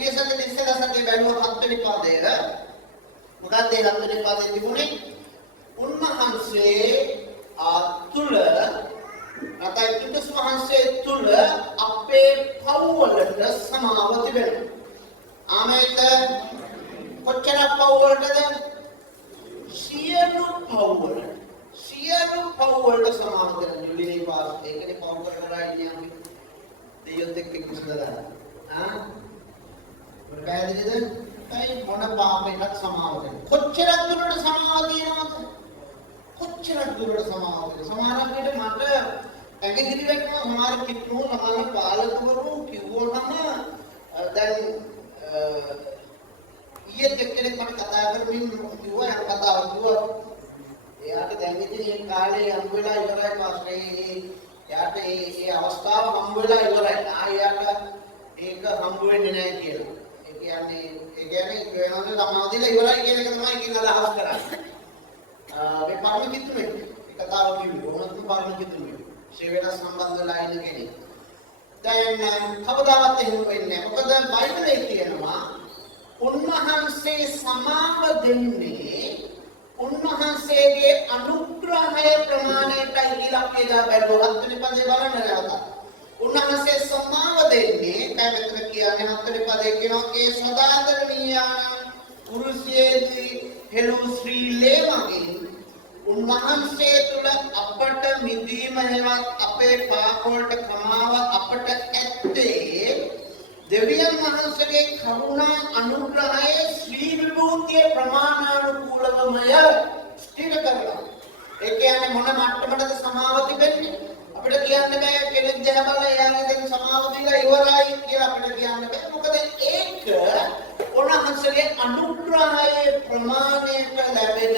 ගියසද ඉස්සෙල්ලාසත් බැලුවා හත්වෙනි පාදයේද මොකක්ද ඒ හත්වෙනි පාදයේ තිබුණේ උන්වහන්සේ තුල නැත්නම් කිතුස් වහන්සේ තුල අපේ පව්වලට සමාව තිබෙනවා. ආමේත කොච්චර පව්වලටද? සියලු පව්වලට සමාව දෙන ජුලියේ පාස් ඒකනේ පව් කරලා ඉන්නේ අපි. දෙයියොත් එක්ක කිසිදලා. පැහැදිලිද? ඒ මොන පාපයකට සමාව දෙන. කොච්චරක් දුරට සමාව දෙනවද? කොච්චරක් දුරට සමාව දෙන. සමහරවිට මට ඇඟිලි වැටෙනවා සමහර කිතුෝ සමහර පාලකවරු කිව්වොතම දැන් ඊයේ එක්කෙනෙක් මට කතා කරමින් කිව්වා යම් කතාවක් කිව්වා. එයාට දැන් ඉතින් මේ කාලේ හම් වෙලා ඉවරයි පාස්ටේ. එයාට ඒ අවස්ථාව හම් වෙලා ඉවරයි. ආයෙත් ඒක හම් වෙන්නේ නැහැ කියලා. ඒ කියන්නේ වෙනවද සමාධියලා ඉවරයි කියන එක තමයි ඉතින් අදහස් කරන්නේ. මේ පරම කිතුනේ ඒ කතාව කිව්වේ ඕනත් පරම කිතුනේ. ශේවන සම්බන්ධ වෙලා ඉන්න කෙනෙක්. දැන් කවදාවත් එහෙම වෙන්නේ නැහැ. මොකද බයිබලයේ කියනවා උන්වහන්සේ සමාව දෙන්නේ උන්වහන්සේගේ අනුග්‍රහය ප්‍රමාණයටයි කියලා අපි එදා බැලුවා. හත්වෙනි පදේ බලන්න නැවත. උන්වහන්සේ සමාව දෙන්නේ කැමැතට කියන්නේ හත්වෙනි පදේ කියනවා ඒ සදාදරණීයාන කුරුසියේදී හෙළු ශ්‍රී ලේමගේ උන්වහන්සේ තුල අපට මිදීම හෙවත් අපේ පාප වලට කමාව අපට ඇත්තේ දෙවියන් වහන්සේගේ කරුණා අනුග්‍රහයේ ශ්‍රී විභූතිය ප්‍රමාණානුකූලවමය ස්ථිර කරලා. ඒ කියන්නේ මොන මට්ටමකටද සමාව තිබෙන්නේ? අපිට කියන්න බෑ කෙනෙක් දිහා බලලා එයාගේ දැන් සමාව දීලා ඉවරයි කියලා අපිට කියන්න බෑ. මොකද ඒක උන්වහන්සේගේ අනුග්‍රහයේ ප්‍රමාණයට ලැබෙන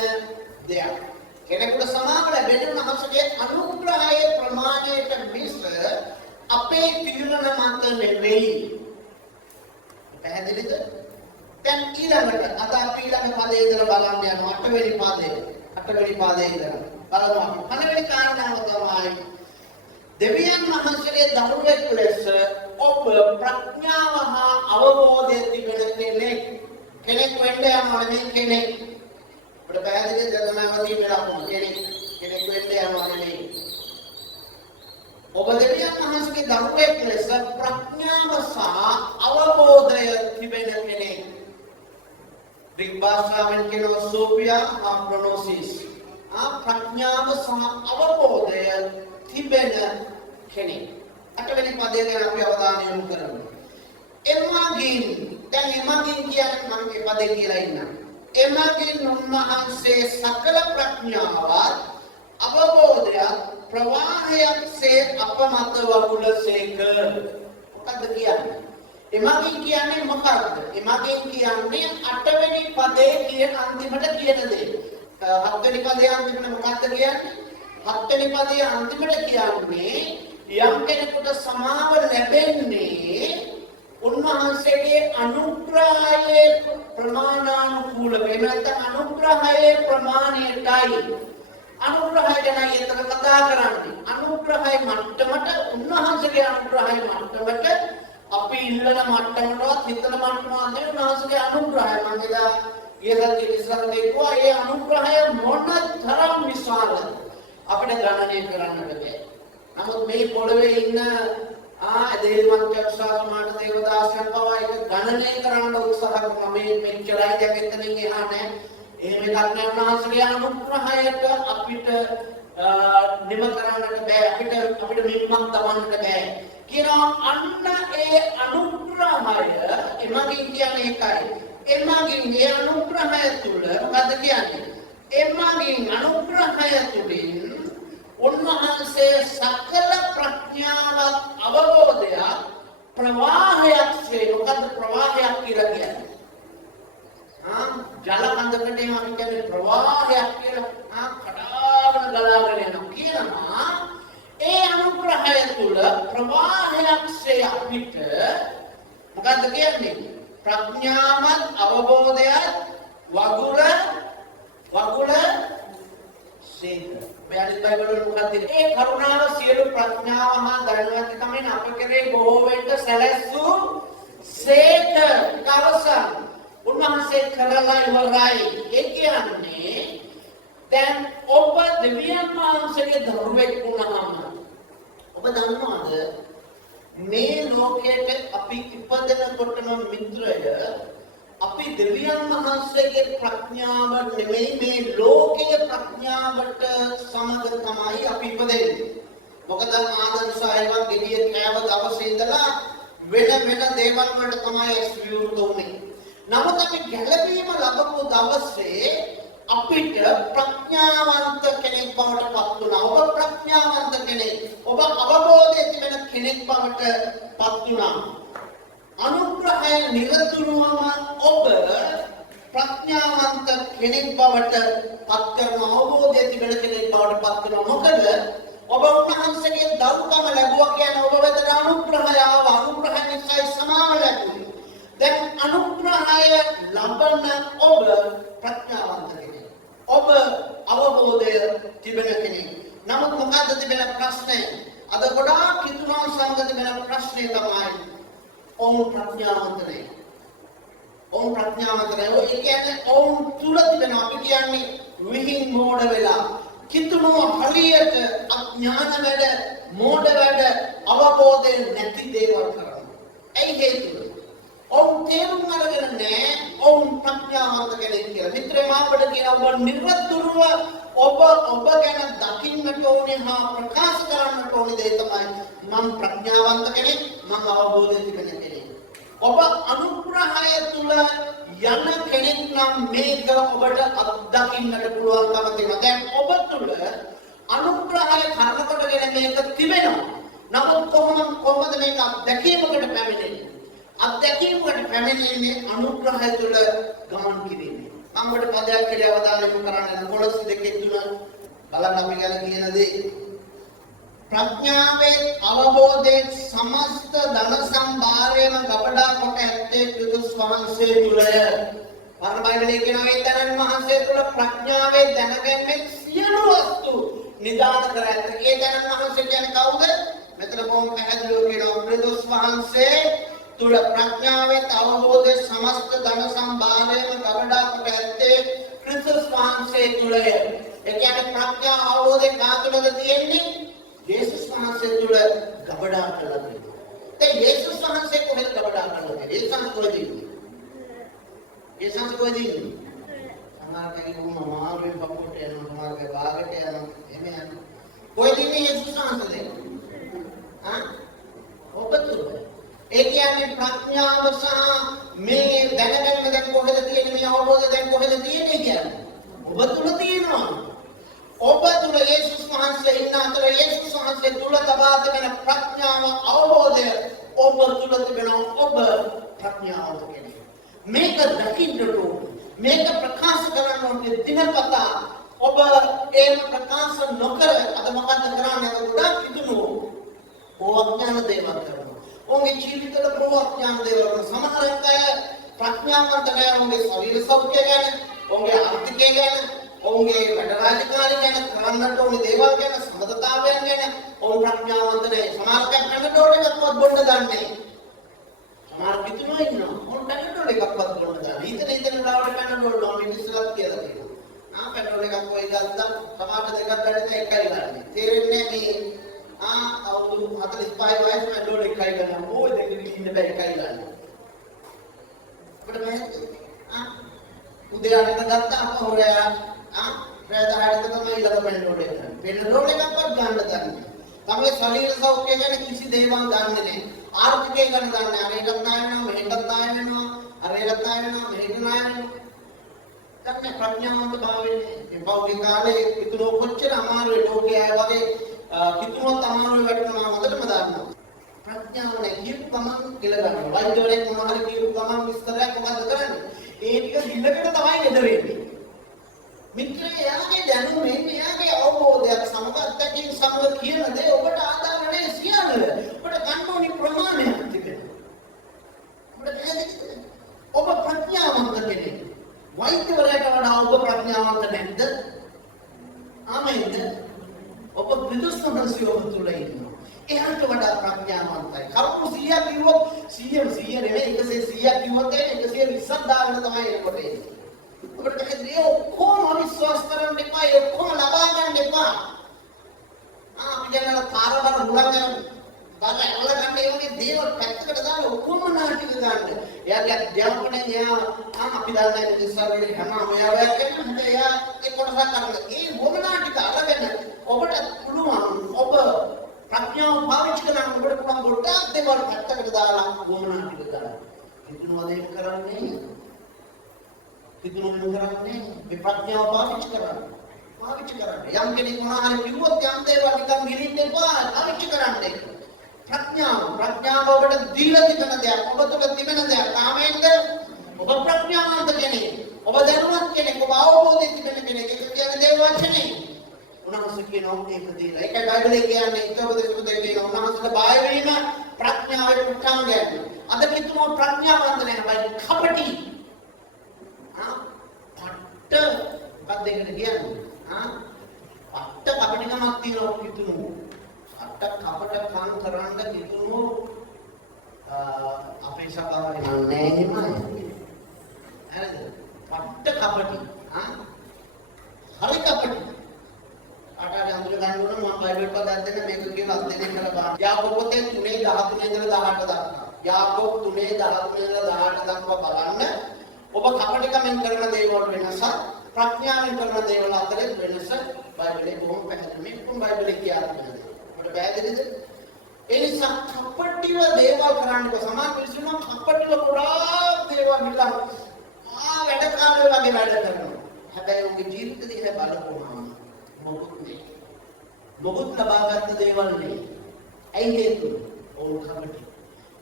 දෙයක්. කෙනෙකුට සමාව ලැබෙන්නේ උන්වහන්සේගේ අනුග්‍රහයේ ප්‍රමාණයට මිස අපේ තීරණ මත නෙවෙයි. පැහැදිලිද? දැන් ඊළඟට අද අපි ඊළඟ පදේ ඉඳලා බලන්න යනවා 8 වෙනි පදේ. 8 වෙනි පදේ ඉඳලා බලමු. 9 වෙනි කාරණාව තමයි දෙවියන් වහන්සේගේ දරුවෙක් ලෙස ඔබ ප්‍රඥාව හා අවබෝධය තිබෙන කෙනෙක් වෙන්න යනවා නෙමෙයි කෙනෙක්. අපිට පැහැදිලි දරණාවදී වෙලා කෙනෙක් වෙන්න යනවා නෙමෙයි. ඔබ දෙවියන් වහන්සේගේ දරුවෙක් ලෙස ප්‍රඥාව සහ අවබෝධය තිබෙන කෙනෙක්. ග්‍රීක භාෂාවෙන් කියනවා සෝෆියා ආම්ප්‍රොනෝසිස්. ප්‍රඥාව සහ අවබෝධය තිබෙන කෙනෙක්. 8 වෙනි පදේ ගැන අපි අවධානය යොමු කරමු. එමගින් දැන් එමගින් කියන්නේ මම මේ පදේ කියලා ඉන්නම්. එමගින් උන්වහන්සේ සකල ප්‍රඥාවත් අවබෝධයත් ප්‍රවාහයක්සේ අපමත වගුලසේක. මොකද්ද කියන්නේ? එමගින් කියන්නේ මොකක්ද? එමගින් කියන්නේ 8 වෙනි පදේ කියන අන්තිමට කියන දේ. 7 වෙනි පදේ අන්තිමට මොකක්ද කියන්නේ? 7 වෙනි පදේ අන්තිමට කියන්නේ යම් කෙනෙකුට සමාව ලැබෙන්නේ උන්වහන්සේගේ අනුග්‍රහයේ ප්‍රමාණානුකූලව. නැත්නම් අනුග්‍රහයේ ප්‍රමාණයටයි. අනුග්‍රහය ගැන ඊතර කතා කරන්නේ. අනුග්‍රහය මට්ටමට උන්වහන්සේගේ අනුග්‍රහය මට්ටමට අපි ඉල්ලන මට්ටමටවත් හිතන මට්ටමවත් නෙවෙයි උන්වහන්සේගේ අනුග්‍රහය. මම එදා ඊයේදී ඉස්සරහට ගියා ඒ අනුග්‍රහය මොන තරම් විශාලද අපිට ගණනය කරන්නට බැහැ. නමුත් මේ පොළවේ ඉන්න දේවවන්ත සමාජ දේවදාසයන් පවා ඒක ගණනය කරන්න උත්සාහ කරනවා. මේ මෙච්චරයි දැන් එතනින් එහා නැහැ. එහෙම එකක් නැහැ. උන්වහන්සේගේ අනුග්‍රහයට අපිට නිම කරන්නට බෑ. අපිට මිම්මක් තවන්නට බෑ. කියනවා අන්න ඒ අනුග්‍රහය එමගින් කියන්නේ ඒකයි. එමගින් ඒ අනුග්‍රහය තුල මොකද කියන්නේ? එමගින් අනුග්‍රහය තුලින් උන්වහන්සේ සකල ප්‍රඥාවත් අවබෝධයක් ප්‍රවාහයක්සේ. මොකද ප්‍රවාහයක් කියලා කියන්නේ? ජල කඳකට එම අපි කියන්නේ ප්‍රවාහයක් කියලා. කඩාගෙන ගලාගෙන යනවා කියනවා. ඒ අනුග්‍රහය තුල ප්‍රවාහයක්සේ අපිට මොකද්ද කියන්නේ? ප්‍රඥාවත් අවබෝධයත් වගුල සේක. මේ අනිත් බයිබල් වල මොකක්ද? ඒ කරුණාව සියලු ප්‍රඥාව හා දැනුවත්කමෙන් අප කෙරේ බොහෝ වෙන්න සැලැස්සූ සේක. වාසය කරලා ඉවරයි. ඒ කියන්නේ දැන් ඔබ දෙවියන් වහන්සේගේ දරුවෙක් වුණාම ඔබ දන්නවද මේ ලෝකයට අපි ඉපදෙනකොටම මිත්‍රය අපි දෙවියන් වහන්සේගේ ප්‍රඥාව නෙමෙයි මේ ලෝකයේ ප්‍රඥාවට සමග තමයි අපි ඉපදෙන්නේ. මොකද ආදම් සායවා ගෙඩිය කෑව දවසේ ඉඳලා වෙන දේවල් වලට තමයි විවෘත වුනේ. නමුත් අපි ගැළවීම ලැබපු දවසේ අපිට ප්‍රඥාවන්ත කෙනෙක් බවට පත් වුණා. ඔබ ප්‍රඥාවන්ත කෙනෙක්. ඔබ අවබෝධය තිබෙන කෙනෙක් බවට පත් වුණා. අනුග්‍රහය නිරතුරුවම ඔබ ප්‍රඥාවන්ත කෙනෙක් බවට පත් කරන අවබෝධය තිබෙන කෙනෙක් බවට පත් කරනවා. මොකද ඔබ උන්වහන්සේගේ දරුකම ලැබුවා කියන්නේ ඔබ වෙතට අනුග්‍රහය ආව. අනුග්‍රහය නිසායි සමාව ලැබුණේ. දැන් අනුග්‍රහය ලබන ඔබ ප්‍රඥාවන්ත කෙනෙක්. ඔබ අවබෝධය තිබෙන කෙනෙක්. නමුත් මොකද්ද තිබෙන ප්‍රශ්නේ? අද ගොඩාක් කිතුණන් සංග තිබෙන ප්‍රශ්නේ තමයි ඔවුන් ප්‍රඥාවන්ත නැහැ. ඔවුන් ප්‍රඥාවන්ත නැහැ. ඒ කියන්නේ ඔවුන් තුල තිබෙන අපි කියන්නේ විහිං මෝඩ වෙලා කිතුණෝ හරියට අඥාන වැඩ, මෝඩ වැඩ, අවබෝධය නැති දේවල් කරනවා. ඇයි හේතුව? ඔවුන් තේරුම් අරගෙන නැහැ ඔවුන් ප්‍රඥාවන්ත කෙනෙක් කියලා. මිත්‍රේ මාපඩ කියන ඔබ නිරතුරුව ඔබ ගැන දකින්නට ඕනේ හා ප්‍රකාශ කරන්නට ඕනේ දේ තමයි මම ප්‍රඥාවන්ත කෙනෙක්, මම අවබෝධය තිබෙන කෙනෙක්. ඔබ අනුග්‍රහය තුල යන කෙනෙක් නම් මේක ඔබට අත්දකින්නට පුළුවන්කම තියෙනවා. දැන් ඔබ තුල අනුග්‍රහය කරනකොටගෙන මේක තිබෙනවා. නමුත් කොහොමද මේක අත්දැකීමකට පැමිණෙන්නේ? අත්දැකීමකට පැමිණෙන්නේ අනුග්‍රහය තුල ගමන් කිරීමෙන්. මම ඔබට පදයක් කියලා අවධානය යොමු කරන්න කොළොස් 2:3 බලන්න අපි ගැන කියන දේ. ප්‍රඥාවේ අවබෝධයේ සමස්ත ධන සම්භාරයම ගබඩා කොට ඇත්තේ ක්‍රිස්තුස් වහන්සේ තුලය. පරම බයිබලයේ කියනවා ඒ තනන් වහන්සේ තුල ප්‍රඥාවේ දැනගැන්මේ සියලු වස්තු නිදාන කර ඇත. ඒ තනන් වහන්සේ කියන්නේ කවුද? මෙතන බොහොම පැහැදිලිව කියනවා ක්‍රිස්තුස් වහන්සේ තුල ප්‍රඥාවේ අවබෝධයේ සමස්ත ධන සම්භාරයම ගබඩා කොට ඇත්තේ ක්‍රිස්තුස් වහන්සේ තුලය. ඒ කියන්නේ ප්‍රඥා අවබෝධය කා තුලද තියෙන්නේ? යේසුස් වහන්සේ තුල ගබඩා කරලා තියෙනවා. ඒ යේසුස් වහන්සේ කොහෙද ගබඩා කරලා තියෙන්නේ? යේසුස් කොහෙද ඉන්නේ? යේසුස් කොහෙද ඉන්නේ? සමහරවිට උන් මාරුවේ පපුවට යනවා, සමහරවිට බාගට යනවා, එහෙම යනවා. කොහෙද ඉන්නේ යේසුස් වහන්සේ? ඔබ තුල. ඒ කියන්නේ ප්‍රඥාව සහ මේ දැනගැනීම දැන් කොහෙද තියෙන්නේ? මේ අවබෝධය දැන් කොහෙද තියෙන්නේ කියන්නේ? ඔබ තුල තියෙනවා. ඔබ තුල යේසුස් වහන්සේ ඉන්න අතර යේසුස් වහන්සේ තුල තබා තිබෙන ප්‍රඥාව අවබෝධය ඔබ තුල තිබෙනවා. ඔබ ප්‍රඥාවන්ත කෙනෙක්. මේක දකින්නට ඕනේ. මේක ප්‍රකාශ කරන්න ඕනේ දිනපතා. ඔබ ඒක ප්‍රකාශ නොකර අද මොකද්ද කරන්නේ? අද ගොඩක් කිතුණු ඕඥාන දේවල් කරනවා. ඔවුන්ගේ ජීවිතවල ප්‍රෝඥාන දේවල් කරනවා. සමහර අය ප්‍රඥාවන්ත නැහැ. ඔවුන්ගේ ශරීර සෞඛ්‍ය ගැන, ඔවුන්ගේ ආර්ථිකය ගැන, ඔවුන්ගේ වැඩ රාජකාරී ගැන, කරන්නට ඕනේ දේවල් ගැන, සමතතාවයන් ගැන ඔවුන් ප්‍රඥාවන්ත නැහැ. සමහරවිට කනඩෝල එකක්වත් බොන්න දන්නේ නැහැ. සමහර කිතුණු ඉන්නවා. ඔවුන් කනඩෝල එකක්වත් බොන්න දන්නේ නැහැ. ඉතින් ලාවට කනඩෝල ඕනේ ඉස්සරහට කියලා තියෙනවා. කනඩෝල එකක් කොයි ගත්තා සමහරට දෙකක් ගන්න එකයි ගන්න. තේරෙන්නේ මේ අවුරුදු 45 වයස කනඩෝල එකයි ගන්න. ඕයි දෙක ඉන්න බෑ එකයි ගන්න. අපිට මේ උදේ අරක ගත්තා අපහොරයා ප්‍රයදාහයට තමයි ඊළඟ පෙන්ඩෝල එක. පෙන්ඩෝල එකක්වත් ගන්න දන්නේ. තමයි ශරීර සෞඛ්‍ය ගැන කිසි දේවල් දන්නේ නැහැ. ආර්ථිකය ගැන දන්නේ නැහැ. අරේකට ණය වෙනවා, මෙහෙකට ණය වෙනවා, අරේකට ණය වෙනවා, මෙහෙකට ණය වෙනවා. දැන් ප්‍රඥාවන්ත භාවයේ මේ පෞද්ගලික කාලේ කිතුනෝ කොච්චර අමාරුවේ ලෝකයේ අය වගේ කිතුනොත් අමාරුවේ වැටෙනවා හොඳටම දන්නවා. ප්‍රඥාව නැහැ කියපු ගමන් කියලා ගන්නවා. වෛද්‍යවරයෙක් මොනවා හරි කියපු ගමන් විස්තරයක් මොකද්ද කරන්නේ? ඒ ටික හිල්ලකට තමයි නේද වෙන්නේ. මිත්‍රයා යාගේ දැනුමේ මෙයාගේ අවබෝධයක් සමග අත්දැකීම් සමග කියන දේ ඔබට ආදාළ නැහැ සියල්ල. ඔබට කන්ටෝනි ප්‍රමාණයක් තිබෙනවා. ඔබ ප්‍රඥාවන්ත කෙනෙක්. වෛද්‍යවරයාට වඩා ඔබ ප්‍රඥාවන්ත නැද්ද? ආමෙන්ද? ඔබ ක්‍රිස්තුස් වහන්සේ ඔබ තුල ඉන්නවා. එයාට වඩා ප්‍රඥාවන්තයි. කරුණු 100ක් කිව්වොත් 100 නෙවෙයි 100ක් කිව්වොත් 120ක් දාගෙන තමයි එනකොට එන්නේ. ඔබට මේ ඔක්කොම විශ්වාස කරන්න එපා, ඒ ඔක්කොම ලබා ගන්න එපා. අපි දැන් තාරවල හුලංගන බලන්න ගන්න ඒ වගේ දේවල් පැත්තකට දාලා ඔක්කොම නාටික ගන්න. එයාගේ අධ්‍යාපනයේ එයා අපි දන්නේ ඉස්සරහේ හැම අවයවයක් ගැන එයා ඒ කොටසක් අරගෙන ඒ මොන නාටික අරගෙන ඔබට පුළුවන් ඔබ ප්‍රඥාව පාවිච්චි කරන ඔබට පුළුවන් ගොඩක් දේවල් පැත්තකට දාලා මොන නාටික ගන්න. කිතුනවද ඒක කරන්නේ? කිතුනවද කරන්නේ? මේ ප්‍රඥාව පාවිච්චි කරන්න. යම් කෙනෙක් මොනවා හරි කිව්වොත් යම් දේවල් නිකන් ගිලින්න එපා. පාවිච්චි කරන්න. ප්‍රඥාව ඔබට දීලා තිබෙන දෙයක්, ඔබ තුළ තිබෙන දෙයක්. තාමෙන්ද ඔබ ප්‍රඥාවන්ත කෙනෙක්, ඔබ දැනුවත් කෙනෙක්, ඔබ අවබෝධය තිබෙන කෙනෙක්. ඒක කියන්නේ දේව වචනේ. උන්වහන්සේ කියනවා ඒක දීලා. ඒකයි බයිබලයේ කියන්නේ ඉතවද දෙකේ උන්වහන්සේට බය වීම ප්‍රඥාවේ උත්සාහයක්. අද කිතුම ප්‍රඥාවන්ත නැහැ, කපටි. පට්ට මොකක්ද ඒකට කියන්නේ? අට්ට කපටිකමක් තියෙනවා කිතුනු. අට්ට කපටකම් කරන්න කිතුනු අපේ සභාවේ නෑ එහෙමයි. හරිද? අට්ට කපටි. හරි කපටි. අටට අඳුර ගන්න ඕන මම බයිබල් පදයක් දෙන්න මේක කියන අධ්‍යයනය කරලා බලන්න. යාකෝබ පොතේ 3:13 ඉඳලා 18 දක්වා. යාකෝබ 3:13 ඉඳලා 18 දක්වා බලන්න. ඔබ කපටිකමෙන් කරන දේවල් වෙනසක් ප්‍රඥාවෙන් කරන දේවල් අතර වෙනස බයිබලයේ බොහොම පැහැදිලි. මේක බයිබලයේ කියන්නේ. ඔබට පැහැදිලිද? ඒ නිසා කපටිව දේවල් කරන්න සමාන මිනිස්සුන්ව කපටිව ගොඩාක් දේවල් හිතලා වැඩකාරයෝ වගේ වැඩ කරනවා. හැබැයි උන්ගේ ජීවිත දිහා බලපුවම මොකුත් ලබාගත් දේවල් නෙවෙයි. ඇයි හේතුව? ඕන කපටි.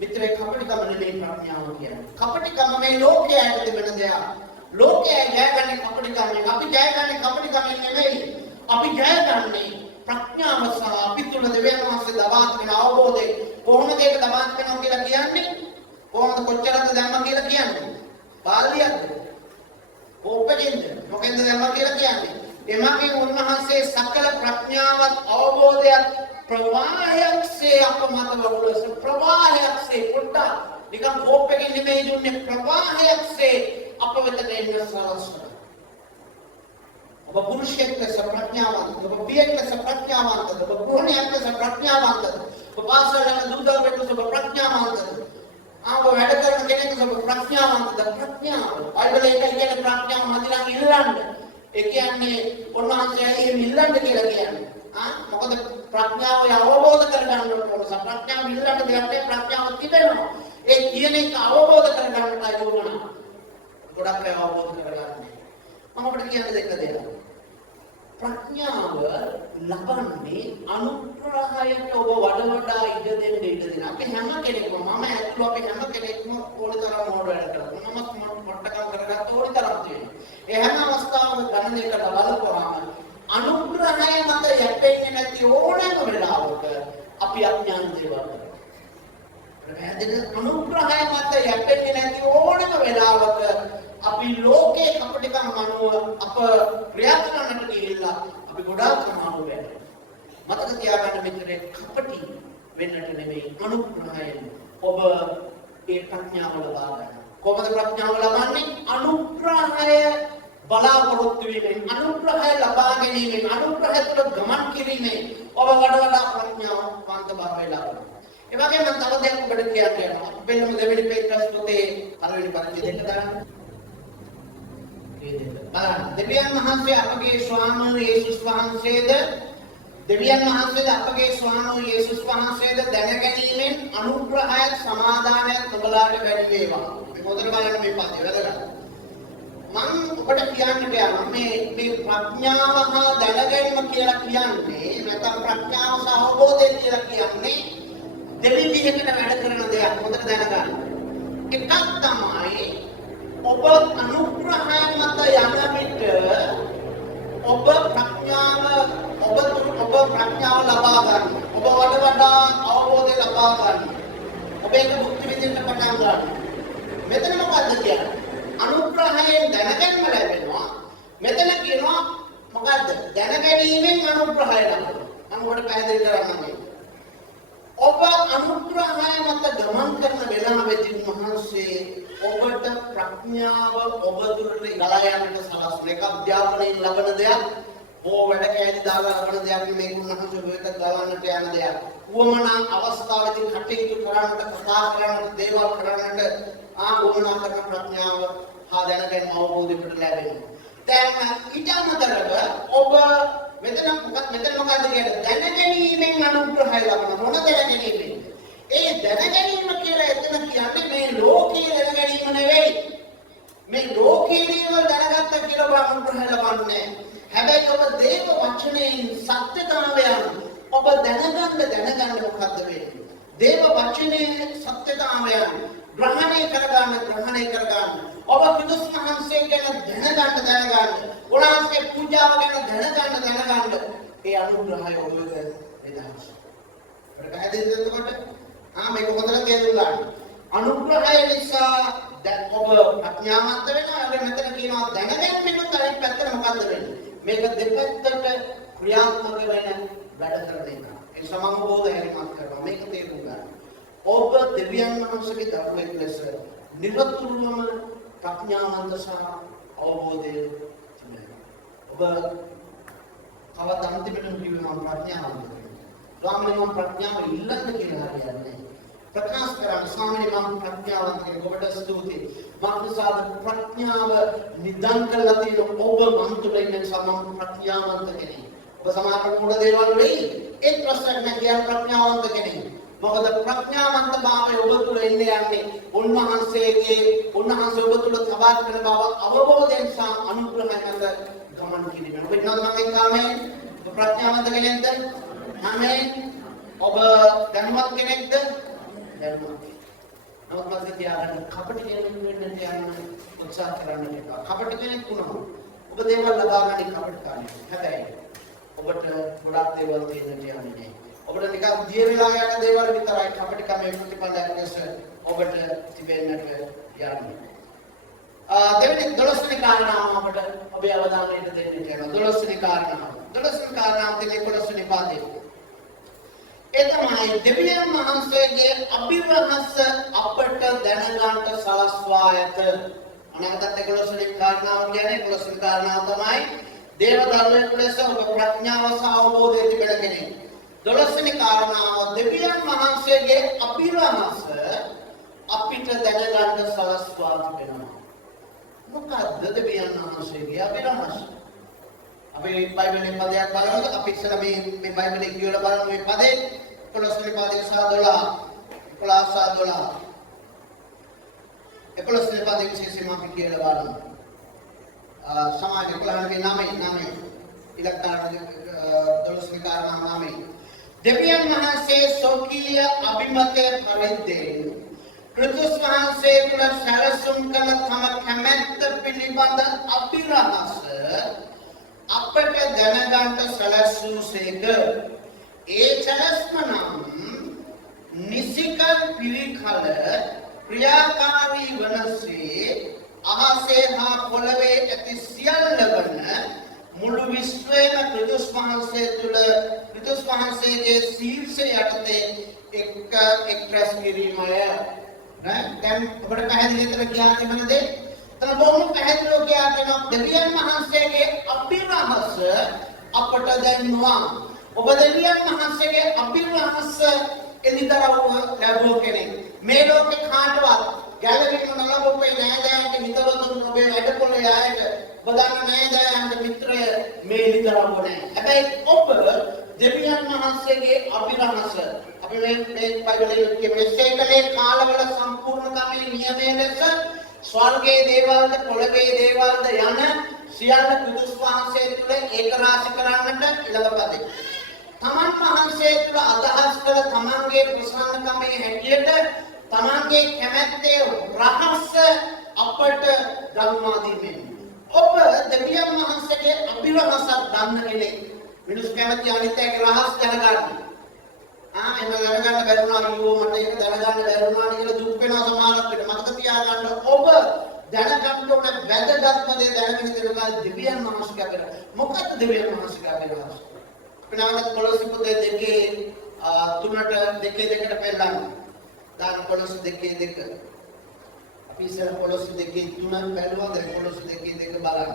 මිත්‍රේ කපටිකම නෙවෙයි ප්‍රඥාව කියන්නේ. කපටිකම මේ ලෝකයට තිබෙන දෙයක්. ලෝකයේ ජයගන්නේ කපටිකමෙන්. අපි ජයගන්නේ කපටිකමෙන් නෙවෙයි. අපි ජයගන්නේ ප්‍රඥාව සහ අපි තුල දෙවියන් වහන්සේ දවාත් වෙන අවබෝධය. කොහොමද ඒක දවාත් වෙනවා කියලා කියන්නේ? කොහොමද කොච්චරද දැම්ම කියලා කියන්නේ? බාල්දියක්ද? කෝපෙන්ද? මොකෙන්ද දැම්ම කියලා කියන්නේ? එමගින් උන්වහන්සේ සකල ප්‍රඥාවත් අවබෝධයත් ප්‍රවාහයක්සේ අප මත වරුලස ප්‍රවාහයක්සේ පොට්ට නිකන් කෝපෙකින් නෙමෙයි දුන්නේ ප්‍රවාහයක්සේ අප වෙතට එන්න සලස්වන. ඔබ පුරුෂයෙක් ලෙස ප්‍රඥාවන්ත, ඔබ පියෙක් ලෙස ප්‍රඥාවන්ත, ඔබ ගෘහණියක් ලෙස ප්‍රඥාවන්ත, ඔබ පාසල් යන දුර්දර්ශක ලෙස ඔබ ප්‍රඥාවන්ත, ආව වැඩ කරන කෙනෙක් ලෙස ඔබ ප්‍රඥාවන්ත. ප්‍රඥාව බයිබලයේ කියන්නේ ප්‍රඥාව මදිනම් ඉල්ලන්න. ඒ කියන්නේ උන්වහන්සේ එහෙම ඉල්ලන්න කියලා කියන්නේ. මොකද ප්‍රඥාව අවබෝධ කරගන්න ඕන. ප්‍රඥාව ඉල්ලන්න දෙයක් ප්‍රඥාව තිබෙනවා. ඒ කියන එක අවබෝධ කරගන්නට ඕන. ගොඩක් අය අවබෝධ කරගන්නේ. මම අපිට කියන්න දෙක දෙයක්. ප්‍රඥාව ලබන්නේ අනුග්‍රහයට ඔබ වඩා ඉඩ දෙන්න. අපි හැම කෙනෙක්ම මම ඇතුළු අපි හැම කෙනෙක්ම ඕනතරම් මොඩ වැඩ කරනවා. මම මොට්ටකම් කරගත්ත ඕනතරම් තියෙනවා. ඒ හැම අවස්ථාවකම ගණනයකට බලපුවාම අනුග්‍රහය මත යැපෙන්නේ නැති ඕනෑම වෙලාවක අපි අඥාන දේවල් කරනවා. අනුග්‍රහය මත යැපෙන්නේ නැති ඕනෑම වෙලාවක අපි ලෝකේ කපටිකම් මනුව අප ක්‍රියා කරන්නට ගිහිල්ලා අපි ගොඩාක් අමාරු වෙනවා. මතක තියාගන්න මිත්‍රේ කපටි වෙන්නට නෙමෙයි අනුග්‍රහයෙන් ඔබ ඒ ප්‍රඥාව ලබා ගන්න. කොහොමද ප්‍රඥාව ලබන්නේ? අනුග්‍රහය බලාපොරොත්තු වීමෙන්, අනුග්‍රහය ලබා ගැනීමෙන්, අනුග්‍රහය තුළ ගමන් කිරීමෙන් ඔබ වඩා ප්‍රඥාවන්ත භාවය ලබනවා. ඒ වගේම තව දෙයක් ඔබට කියන්න යනවා. බෙල්ලම දෙවෙනි පේත්‍රස් පොතේ පළවෙනි පරිච්ඡේදය දාන්න. දෙවියන් වහන්සේ අපගේ ස්වාමී යේසුස් වහන්සේද දෙවියන් වහන්සේද අපගේ ස්වාමී යේසුස් වහන්සේද දැනගැනීමෙන් අනුග්‍රහයත් සමාදානයත් ඔබලාට වැඩි වේවා. මේ මොකද බලන්න මේ පාඩේ වැදගත්. මම ඔබට කියන්න ගියා මේ ප්‍රඥාව හා දැනගැනීම කියලා කියන්නේ නැත්නම් ප්‍රඥාව සහ අවබෝධය කියලා කියන්නේ දෙවිදිහකට වැඩ කරන දෙයක්. හොඳට දැනගන්න. එකක් තමයි ඔබ අනුග්‍රහය මත යන විට ඔබ ප්‍රඥාව ලබා ගන්න. ඔබ වඩා අවබෝධය ලබා ගන්න. ඔබ ඒක මුක්ති විඳින්න පටන් ගන්න. මෙතන මොකද්ද කියන්නේ? අනුග්‍රහයෙන් දැනගැනීම ලැබෙනවා. මෙතන කියනවා මොකද්ද? දැනගැනීමෙන් අනුග්‍රහය ලැබෙනවා. මම ඔබට පැහැදිලි කරන්නම්. ඔබ අනුග්‍රහය මත ගමන් කරන වෙලාවෙදී මහන්සේ ඔබට ප්‍රඥාව ඔබ දුරට ගලා යන්නට සලස්වන එක අධ්‍යාපනයෙන් ලබන දෙයක්. ඕ වැඩ කැලි දාලා ලබන දෙයක් මේක මහන්සේ ඔබට ගලවන්නට යන දෙයක්. වමනා අවස්ථාවේදී කටයුතු කරන්නට කතා කරන්නට දේවල් කරන්නට වමනා කරන ප්‍රඥාව හා දැනගැනීම අවබෝධයට ලැබෙනවා. දැන් ඊට අමතරව ඔබ මෙතන මොකක්ද කියන්නේ දැනගැනීමෙන් අනුග්‍රහය ලබන මොන දැනගැනීමෙන්? ඒ දැනගැනීම කියලා එතන කියන්නේ මේ ලෝකයේ දැනගැනීම නෙවෙයි. මේ ලෝකයේ දේවල් දැනගත්ත කියලා ඔබ අනුග්‍රහය ලබන්නේ. හැබැයි ඔබ දේව වචනයෙන් සත්‍යතාවයන් ඔබ දැනගන්න මොකද්ද වෙන්නේ? දේව වචනේ සත්‍යතාවයන් ග්‍රහණය කරගන්න. ඔබ ක්‍රිස්තුස් මහන්සිය ගැන දැනගන්න. උන්වහන්සේ පූජාව ගැන දැනගන්න. ඒ අනුග්‍රහය ඔබට එදහස්. පැහැදිලිද එතකොට? මේක හොඳට තේරුම් ගන්න. අනුග්‍රහය නිසා දැන් ඔබ ප්‍රඥාවන්ත වෙනවා. මෙතන කියනවා දැනගැනීමෙන් අනිත් පැත්තට මොකද්ද වෙන්නේ? මේක දෙපැත්තට ක්‍රියාත්මක වෙන වැඩ කරන එක. ඒ සමබෝධ හැරීමක් කරනවා. මේක තේරුම් ගන්න. ඔබ දෙවියන් වහන්සේගේ දරුවෙක් ලෙස නිරතුරුවම ප්‍රඥාවන්ත සහ අවබෝධය තිබෙනවා. ඔබ කවදා අන්තිමට කිව්වේ මම ප්‍රඥාවන්ත වෙනවා. ස්වාමීනි මම ප්‍රඥාව ඉල්ලන්න කියලා හරියන්නේ. ප්‍රකාශ කරන්න ස්වාමීනි මම ප්‍රඥාවන්ත කෙනෙක්. ඔබට ස්තුතියි. මානසාද ප්‍රඥාව නිදන් කරලා තියෙන ඔබ මන් තුළ ඉන්න සමම ප්‍රඥාවන්ත කෙනෙක්. ඔබ සමාන මොන දේවල් වෙයි? ඒ ප්‍රශ්න කියන්නේ ප්‍රඥාවන්ත කෙනෙක්. මොකද ප්‍රඥාවන්ත භාවය ඔබ තුළ එන්නේ යන්නේ උන්වහන්සේ ඔබ තුළ තබා කරන බව අවබෝධයෙන් සහ අනුග්‍රහයෙන් මත ගමන් කිරීම. ඔබ ඉන්නවද මම කාමේ? ඔබ ප්‍රඥාවන්ත කෙනෙක්ද? ආමේන්. ඔබ ධර්මවත් කෙනෙක්ද? ධර්මවත්. නමුත් මම කියන්න කපටි කෙනෙක් වෙන්න යන උත්සාහ කරන්න එපා. කපටි කෙනෙක් වුණොත් ඔබ දේවල් ලබා ගන්න කපටිකාරයෙක්. හැබැයි ඔබට ගොඩක් දේවල් තියෙන්න යන්නේ. ඔබට නිකන් දිය වෙලා යන දේවල් විතරයි කපටිකමේ ප්‍රතිපලයක් ලෙස ඔබට තිබෙන්නට යන්නේ. දෙවෙනි 12 වෙනි කාරණාව අපට ඔබේ අවධානයට දෙන්න තියෙනවා. 12 වෙනි කාරණාව. 12 වෙනි කාරණාව තියෙන්නේ 11 වෙනි පාඩේ. ඒ තමයි දෙවියන් වහන්සේගේ අභිරහස අපට දැනගන්නට සලස්වා ඇත. අනාගත 11 වෙනි කාරණාව කියන්නේ 11 වෙනි කාරණාව තමයි දේව ධර්මයේ ලෙස ඔබ ප්‍රඥාව සහ අවබෝධය තිබෙන කෙනෙක්. 12 වෙනි කාරණාව දෙවියන් වහන්සේගේ අභිරහස අපිට දැනගන්න සලස්වා තිබෙනවා. මොකද්ද දෙවියන් වහන්සේගේ අභිරහස? අපි බයිබලයේ පදයක් බලමු. අපි ඉස්සර මේ බයිබලයේ කියවලා බලමු මේ පදේ 11 වෙනි පදේ සහ 12 11 වෙනි පදේ විශේෂයෙන්ම අපි කියලා බලමු. සමාජ 11 9 ඉලක්කන 12 වෙනි කාරණා 9 දෙවියන් වහන්සේ සෝකීය අභිමතය පරිද්දෙන් ක්‍රිස්තුස් වහන්සේ තුළ සැලසුම් කළ තම කැමැත්ත පිළිබඳ අභිරහස අපට දැනගන්නට සැලසුසේක. ඒ සැලැස්ම නම් නිසිකල් පිරිකල ක්‍රියාකාරී වනසේ අහසේ හා පොළවේ ඇති සියල්ල වන මුළු විශ්වයම ක්‍රිස්තුස් වහන්සේගේ ශීර්ෂය යටතේ එක් රැස් කිරීමය. දැන් ඔබට පැහැදිලි කියලා කියන්නේද? තම බොහොම පැහැදිලිව කියනවා දෙවියන් වහන්සේගේ අභිරහස අපට දැන්වා. ඔබ දෙවියන් වහන්සේගේ අභිරහස එදිතරව ලැබුව කෙනෙක්. මේ ලෝකේ කාටවත් ගැළවීම නොලබපේ නෑදෑයන්ට හිතවතුන් ඔබේ වැඩපොළේ ආයත බදාන නෑදෑයන්ට මිත්‍රය මේ විතරව නෑ. හැබැයි ඔබ දෙවියන් වහන්සේගේ අභිරහස අපි මේ බයිබලයේ කියන්නේ කාලවල සම්පූර්ණකමේ නියමයේ ලෙස ස්වර්ගයේ දේවල්ද පොළවේ දේවල්ද යන සියල්ල ක්‍රිස්තුස් වහන්සේ තුළ ඒකරාශී කරන්නට ඉලවපදේ. තමන් වහන්සේ තුළ අදහස් කළ තමන්ගේ ප්‍රසන්නකමේ හැටියට තමන්ගේ කැමැත්තේ රහස අපට දන්වා දීමෙන් ඔබ දෙවියන් වහන්සේගේ අභිරහසක් දන්න කෙනෙක්. මිනිස් කැමැති අනිත්‍යයේ රහස් දැනගන්න. එහෙම දැනගන්න බැරුණා ඊවෝ මට ඒක දැනගන්න බැරුණා කියලා දුක් වෙනවා සමානක් වෙන. මතක තියාගන්න ඔබ දැනගන්න ඕන වැදගත්ම දේ දැනගෙන ඉඳලා දෙවියන් වහන්සේගේ අභිරහස. මොකක්ද දෙවියන් වහන්සේගේ අභිරහස? අපිනාගත කොලොසි පොතේ 2 තුනට දෙකේ දෙකට පෙන්නන්න. දාන කොලොස් දෙකේ දෙක. අපි ඉස්සර කොලොස් දෙකේ තුන බැලුවා දැන් කොලොස් දෙකේ දෙක බලන්න.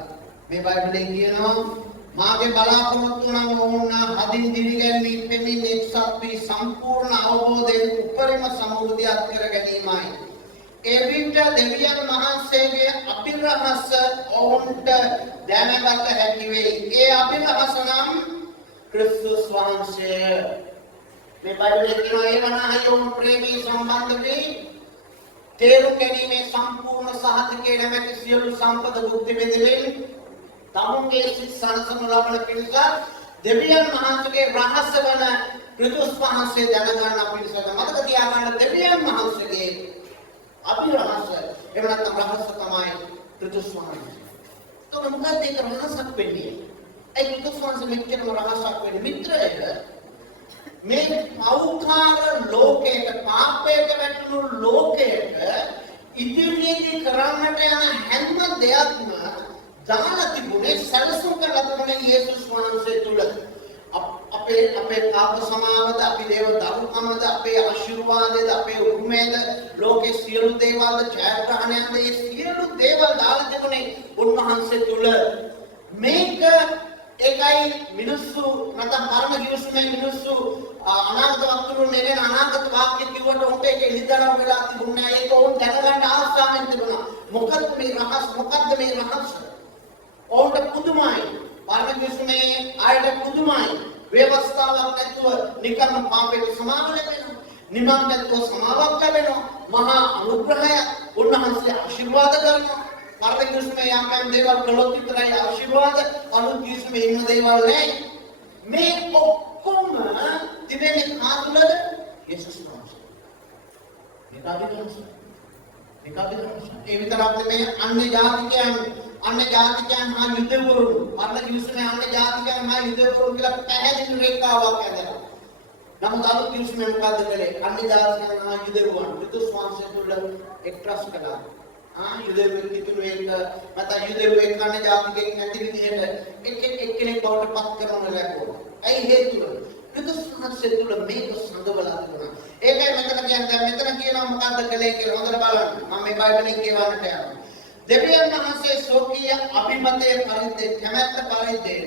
මේ බයිබලයේ කියනවා මාගේ බලාපොරොත්තු නම් වුණා හදින් දිවිගැන්වී පෙමින් එක්සත් වී සම්පූර්ණ අවබෝධයෙන් උපරිම සමෘද්ධියක් කර ගැනීමයි. එවිට දෙවියන් වහන්සේගේ අභිරහස ඔවුන්ට දැනගත හැකි වෙයි. ඒ අභිරහස නම් ක්‍රිස්තුස් වහන්සේ. මේ බයිබලයේ කියනවා ඒ වනාහි ඔවුන් ප්‍රේමී සම්බන්ධ වී තේරුම් ගැනීමේ සම්පූර්ණ සහතිකයේ නැමැති සියලු සම්පත භුක්ති විඳිමින් තමුන්ගේ සිත් සනසනු ලබන පිණිස දෙවියන් වහන්සේගේ රහස වන ක්‍රිස්තුස් වහන්සේ දැනගන්න පිණිස මතක තියාගන්න දෙවියන් වහන්සේගේ අභිරහස එහෙම නැත්නම් රහස තමයි ක්‍රිස්තුස් වහන්සේ. તો මොකක්ද ඒක රහසක් වෙන්නේ? ඒ ක්‍රිස්තුස් වහන්සේ මෙච්චරම රහසක් වෙන්නේ මිත්‍රයෙක්. මේ පෞකාර ලෝකයට පාපයට වැටුණු ලෝකයට ඉදිරියේදී කරන්නට යන හැම දෙයක්ම දාලා තිබුණේ සැලසුම් කරලා තිබුණේ යේසුස් වහන්සේ තුල. අපේ පාප සමාවද, අපේ දේව දරුකමද, අපේ ආශිර්වාදයද, අපේ උරුමයද, ලෝකේ සියලු දේවල් ජයග්‍රහණයන්ද, මේ සියලු දේවල් දාලා තිබුණේ උන්වහන්සේ තුල. මේක ඒකයි මිනිස්සු නැත්නම් පරම ගිවිසුමේ මිනිස්සු අනාගත වස්තුන් නෙගෙන අනාගත වාක්‍ය කිව්වට උන්ට ඒක ඉලිදරව් වෙලා තිබුණේ නැහැ. ඒක උන් දැනගන්න ආසාවෙන් තිබුණා. මොකක්ද මේ රහස්? මොකක්ද මේ රහස්? ඔවුන්ට පුදුමයි. පරම ගිවිසුමේ ආයත පුදුමයි. ව්‍යවස්ථාවක් නැතුව නිකම්ම පාපයට සමාව ලැබෙනවා. නිමක් නැතුව සමාවක් ලැබෙනවා. මහා අනුග්‍රහය උන්වහන්සේ ආශිර්වාද කරනවා. පරම ගිවිසුමේ යම් දේවල් කළොත් විතරයි ආශිර්වාද. අනුත් ගිවිසුමේ ඉන්න දේවල් නැහැ. මේ ඔක්කොම තිබෙන්නේ කාටද? යේසුස් වහන්සේ. ඒ විතරක් නෙමෙයි අන්‍ය ජාතිකයන් හා යුදෙවරු පරණ කිවිසුමේ අන්‍ය ජාතිකයන් හා යුදෙවරු කියලා පැහැදිලි රේඛාවක් ඇඳලා. නමුත් අලුත් කිවිසුමේ මොකද්ද කළේ? අන්‍ය ජාතිකයන් හා යුදෙවරුන් ක්‍රිස්තුස් වහන්සේ තුළ එක්රස් කළා. යුදෙවරු කිතුනේ මත යුදෙවරු අන්‍ය ජාතිකයෙක් නැති විදිහට එක්කෙනෙක් බවට පත් කරන ලැබුවා. ඇයි හේතුව? ක්‍රිස්තුස් වහන්සේ තුළ මේක සංගවලා තිබුණා. ඒකයි මෙතන කියන්නේ මෙතන කියනවා මොකද්ද කළේ කියලා හොඳට බලන්න. මම මේ බයිබලෙන් කියවන්නට යනවා. දෙවියන් වහන්සේ සෝකීය අභිමතයේ පරිද්දේ කැමැත්ත පරිද්දේ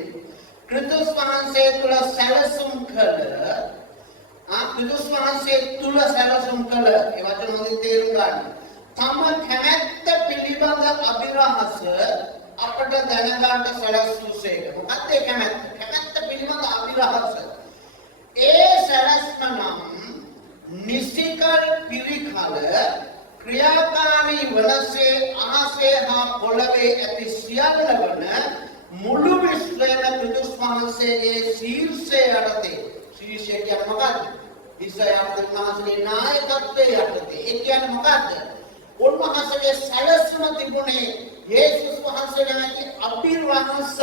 ක්‍රිස්තුස් වහන්සේ තුළ සැලසුම් කළ ක්‍රිස්තුස් වහන්සේ තුළ සැලසුම් කළ ඒ වචන හොඳින් තේරුම් ගන්න. තම කැමැත්ත පිළිබඳ අභිරහස අපට දැනගන්න සැලසුසේක. මොකක්ද ඒ කැමැත්ත? කැමැත්ත පිළිබඳ අභිරහස. ඒ සැලස්ම නම් නිසිකල් පිරිකල ක්‍රියාකාරී වනසේ අහසේ හා පොළවේ ඇති සියල්ල වන මුළු විශ්වයම ක්‍රිස්තුස් වහන්සේගේ ශීර්ෂය යටතේ. ශීර්ෂය කියන්නේ මොකක්ද? ඉස්රායල් මහසගේ නායකත්වයේ යටතේ. ඒ කියන්නේ මොකක්ද? උන්වහන්සේගේ සැලසුම තිබුණේ යේසුස් වහන්සේ නැමැති අභිරහස.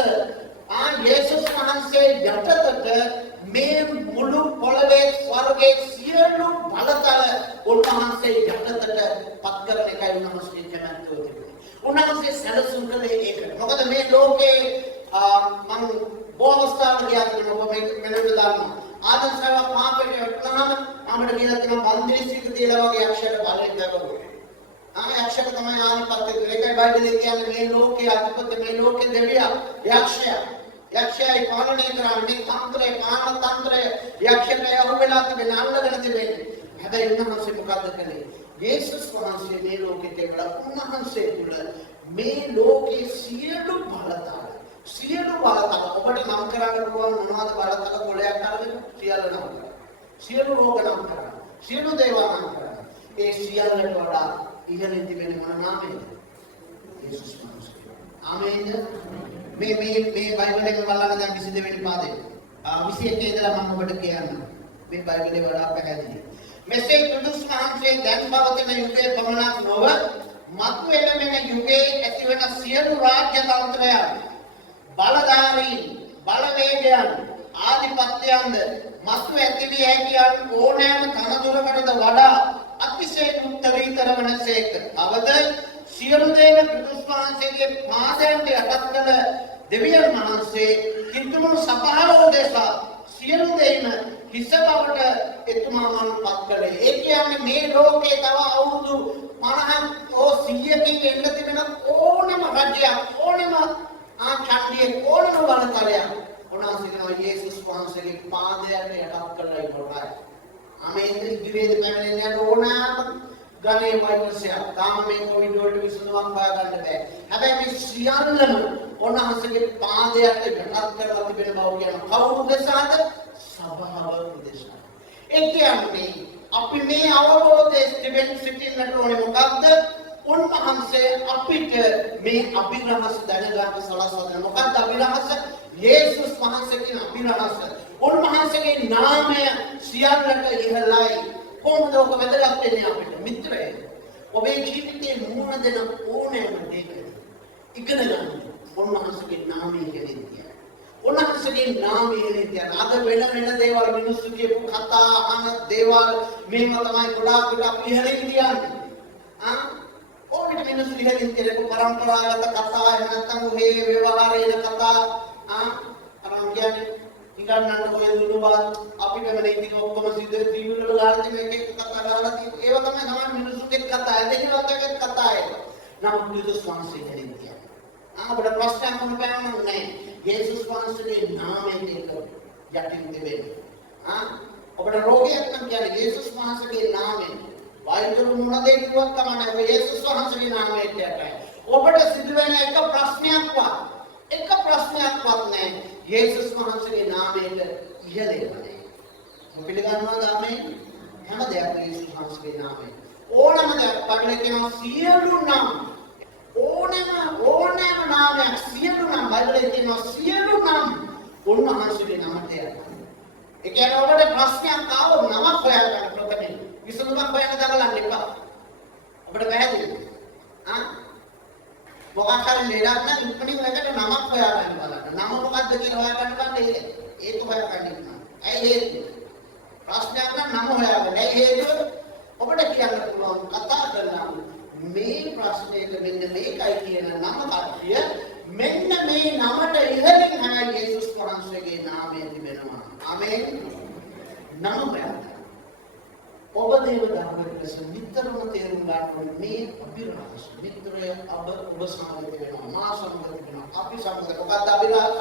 යේසුස් වහන්සේ යටතට මේ මුළු පොළවේ ස්වර්ගයේ සියලු බලතල උන්වහන්සේ යටතට පත් කරන එකයි උන්වහන්සේ කැමැත්ත තිබුණේ. උන්වහන්සේ සැලසුම් කළේ ඒකට. මොකද මේ ලෝකේ මම බොහෝස්ථාන ගියාම ඔබ මෙන්න දාන්න. ආදර්ශව පාපයට වටනම අපිට කියලා තියෙනවා බන්දිසික තියලා වගේ අක්ෂර බලෙන් දක්වනවා. යක්ෂක තමයි ආනිපත්‍ය. ඒකයි බයිබලයේ කියන්නේ මේ ලෝකයේ අධිපති මේ ලෝකේ දෙවියා යක්ෂයා. යක්ෂයයි පාලනය කරන්නේ තන්ත්‍රය පාන තන්ත්‍රය යක්ෂකය අහුවෙලා තිබෙන අල්ලගෙන තිබෙන්නේ. හැබැයි උන්වහන්සේ මොකද්ද කළේ? යේසුස් වහන්සේ මේ ලෝකෙට එලා උන්වහන්සේ තුල මේ ලෝකයේ සියලු බලතල ඔබට නම් කරන්න පුළුවන් මොනවද බලතල කොලයක් අරගෙන සියල්ල නම් කරා. සියලු රෝග නම් කරා. සියලු දේවල් නම් කරා. ඒ සියල්ලට වඩා ඉහළින් තිබෙන මොන නාමයද? යේසුස් වහන්සේ. ආමේන්. මේ බයිබලයෙන් බලන්න දැන් 22 වෙනි පාදේ 21 ඉඳලා මම ඔබට කියන්නම්. මේ බයිබලේ වඩා පැහැදිලි. මෙසේ ක්‍රිස්තුස් වහන්සේ දැන් පවතින යුගයේ පමණක් නොව මතු එළමෙන යුගයේ ඇතිවන සියලු රාජ්‍ය තන්ත්‍රයන් බලධාරීන් බලවේගයන් ආධිපත්‍යයන්ද මතු ඇති විය හැකියන් ඕනෑම තනතුරකටද වඩා අතිශය උත්තරීතර වනසේක. අවද සියලු දේව ක්‍රිස්තුස් වහන්සේගේ පාදයන්ට යටත් කළ දෙවියන් වහන්සේ කිතුණු සපහරෝ දේශා සියලු දේම හිස බවට එතුමා මන්පත් කළේ. ඒ කියන්නේ මේ ලෝකේ තව අවුරුදු 50 ඕ 100කින් එන්න තිබෙන ඕනම රජයක් ඕනම ඡන්දිය ඕනම බලතලයක් උන්වහන්සේ කියනවා යේසුස් වහන්සේගේ පාදයට යටත් කළා ඉවරයි. ආමේන්. ඉදිරියේද පැමිණෙන්න යන ඕනෑම ගණේ වෛරසයක් තාම මේ කොවිඩ් වලට විසඳුමක් හොයාගන්න බෑ. හැබැයි මේ සියල්ලම උන්වහන්සේගේ පාදයට යටත් කරලා තිබෙන බව කියන කවුරු දෙසාද? සභාව උදෙසා. ඒ කියන්නේ අපි මේ අවබෝධයේ සිටින්නට ඕනේ මොකක්ද? උන්වහන්සේ අපිට මේ අභිරහස දැනගන්න සලස්වන. මොකක්ද අභිරහස? යේසුස් වහන්සේගේ අභිරහස. උන්වහන්සේගේ නාමය සියල්ලට ඉහළයි. කොහොමද ඔක වැදගත් වෙන්නේ අපිට? මිත්‍රයෝ, ඔබේ ජීවිතේ මුහුණ දෙන ඕනෑම දෙයක ඉගෙන ගන්න උන්වහන්සේගේ නාමය කියන්නේ. උන්වහන්සේගේ නාමය කියන්නේ අද වෙන දේවල් මිනිස්සු කියපු කතා අහන දේවල් මේව තමයි ගොඩාක් ඉහළින් කියන්නේ. ඕනෙට මිනිස්සු ඉහළින් කියපු පරම්පරාගත කතා එහෙම නැත්නම් ඔහේ ව්‍යවහාරයේ කතා අරන් කියන්නේ ඉගන්නන්න ඔය දුනුවත් අපිට වෙන ඉතින් ඔක්කොම සිද්ධ ටීවී වල දාලා තියෙන එක කතා කරලා තියෙන ඒව තමයි සමහර මිනිස්සුගේ කතා. දෙකවත් එක කතා ඒක. නමුත් යේසුස් වහන්සේ කියන්නේ. අපිට ප්‍රශ්නයක් නැහැ. යේසුස් වහන්සේගේ නාමයෙන් යටින් දෙවෙන්නේ. ඔබට රෝගයක් නම් කියන්නේ යේසුස් වහන්සේගේ නාමයෙන්. වෛද්‍යවරු මොන දේ කිව්වත් කමන්නේ යේසුස් වහන්සේගේ නාමයෙන් යටයි. ඔබට සිදුවෙන එක ප්‍රශ්නයක්වත් නැහැ. යේසුස් වහන්සේගේ නාමයෙන් ඉහළේමයි. පිළිගන්නවද ආමේන්? හැම දෙයක්ම යේසුස් වහන්සේගේ නාමයෙන්. ඕනම දෙයක් පඩලේ කියනවා සියලු නම් ඕනෑම නාමයක් සියලු නම් බයිබලයේ කියනවා සියලු නම් උන්වහන්සේගේ නමට යනවා. ඒ කියන්නේ ඔබට ප්‍රශ්නයක් ආවොත් නමක් හොයාගන්න ප්‍රථමයෙන් විසඳුමක් හොයන්න දඟලන්න එපා. ඔබට පැහැදිලිද? මොකක් හරි ලේඩක් නම් ඉක්මනින් එකට නමක් හොයාගන්න බලන්න. නම මොකක්ද කියලා හොයාගන්න බලන්න ඒක හොයාගන්න ඉන්න. ඇයි හේතුව? ප්‍රශ්නයක් නම් නම හොයාගන්න. ඇයි හේතුව? ඔබට කියන්න පුළුවන් කතා කරලා මේ ප්‍රශ්නේට මෙන්න මේකයි කියන නම කට්ටිය මෙන්න මේ නමට ඉහළින් හැම යේසුස් වහන්සේගේ නාමය තිබෙනවා. ආමේන්. නම හොයාගන්න. ඔබ දේව ධර්මයට නිතරම තේරුම් ගන්න මේ අභිරහස මිත්‍රය ඔබ සමග වෙනවා මා සමග වෙනවා අපි සමග මොකක්ද අභිරහස?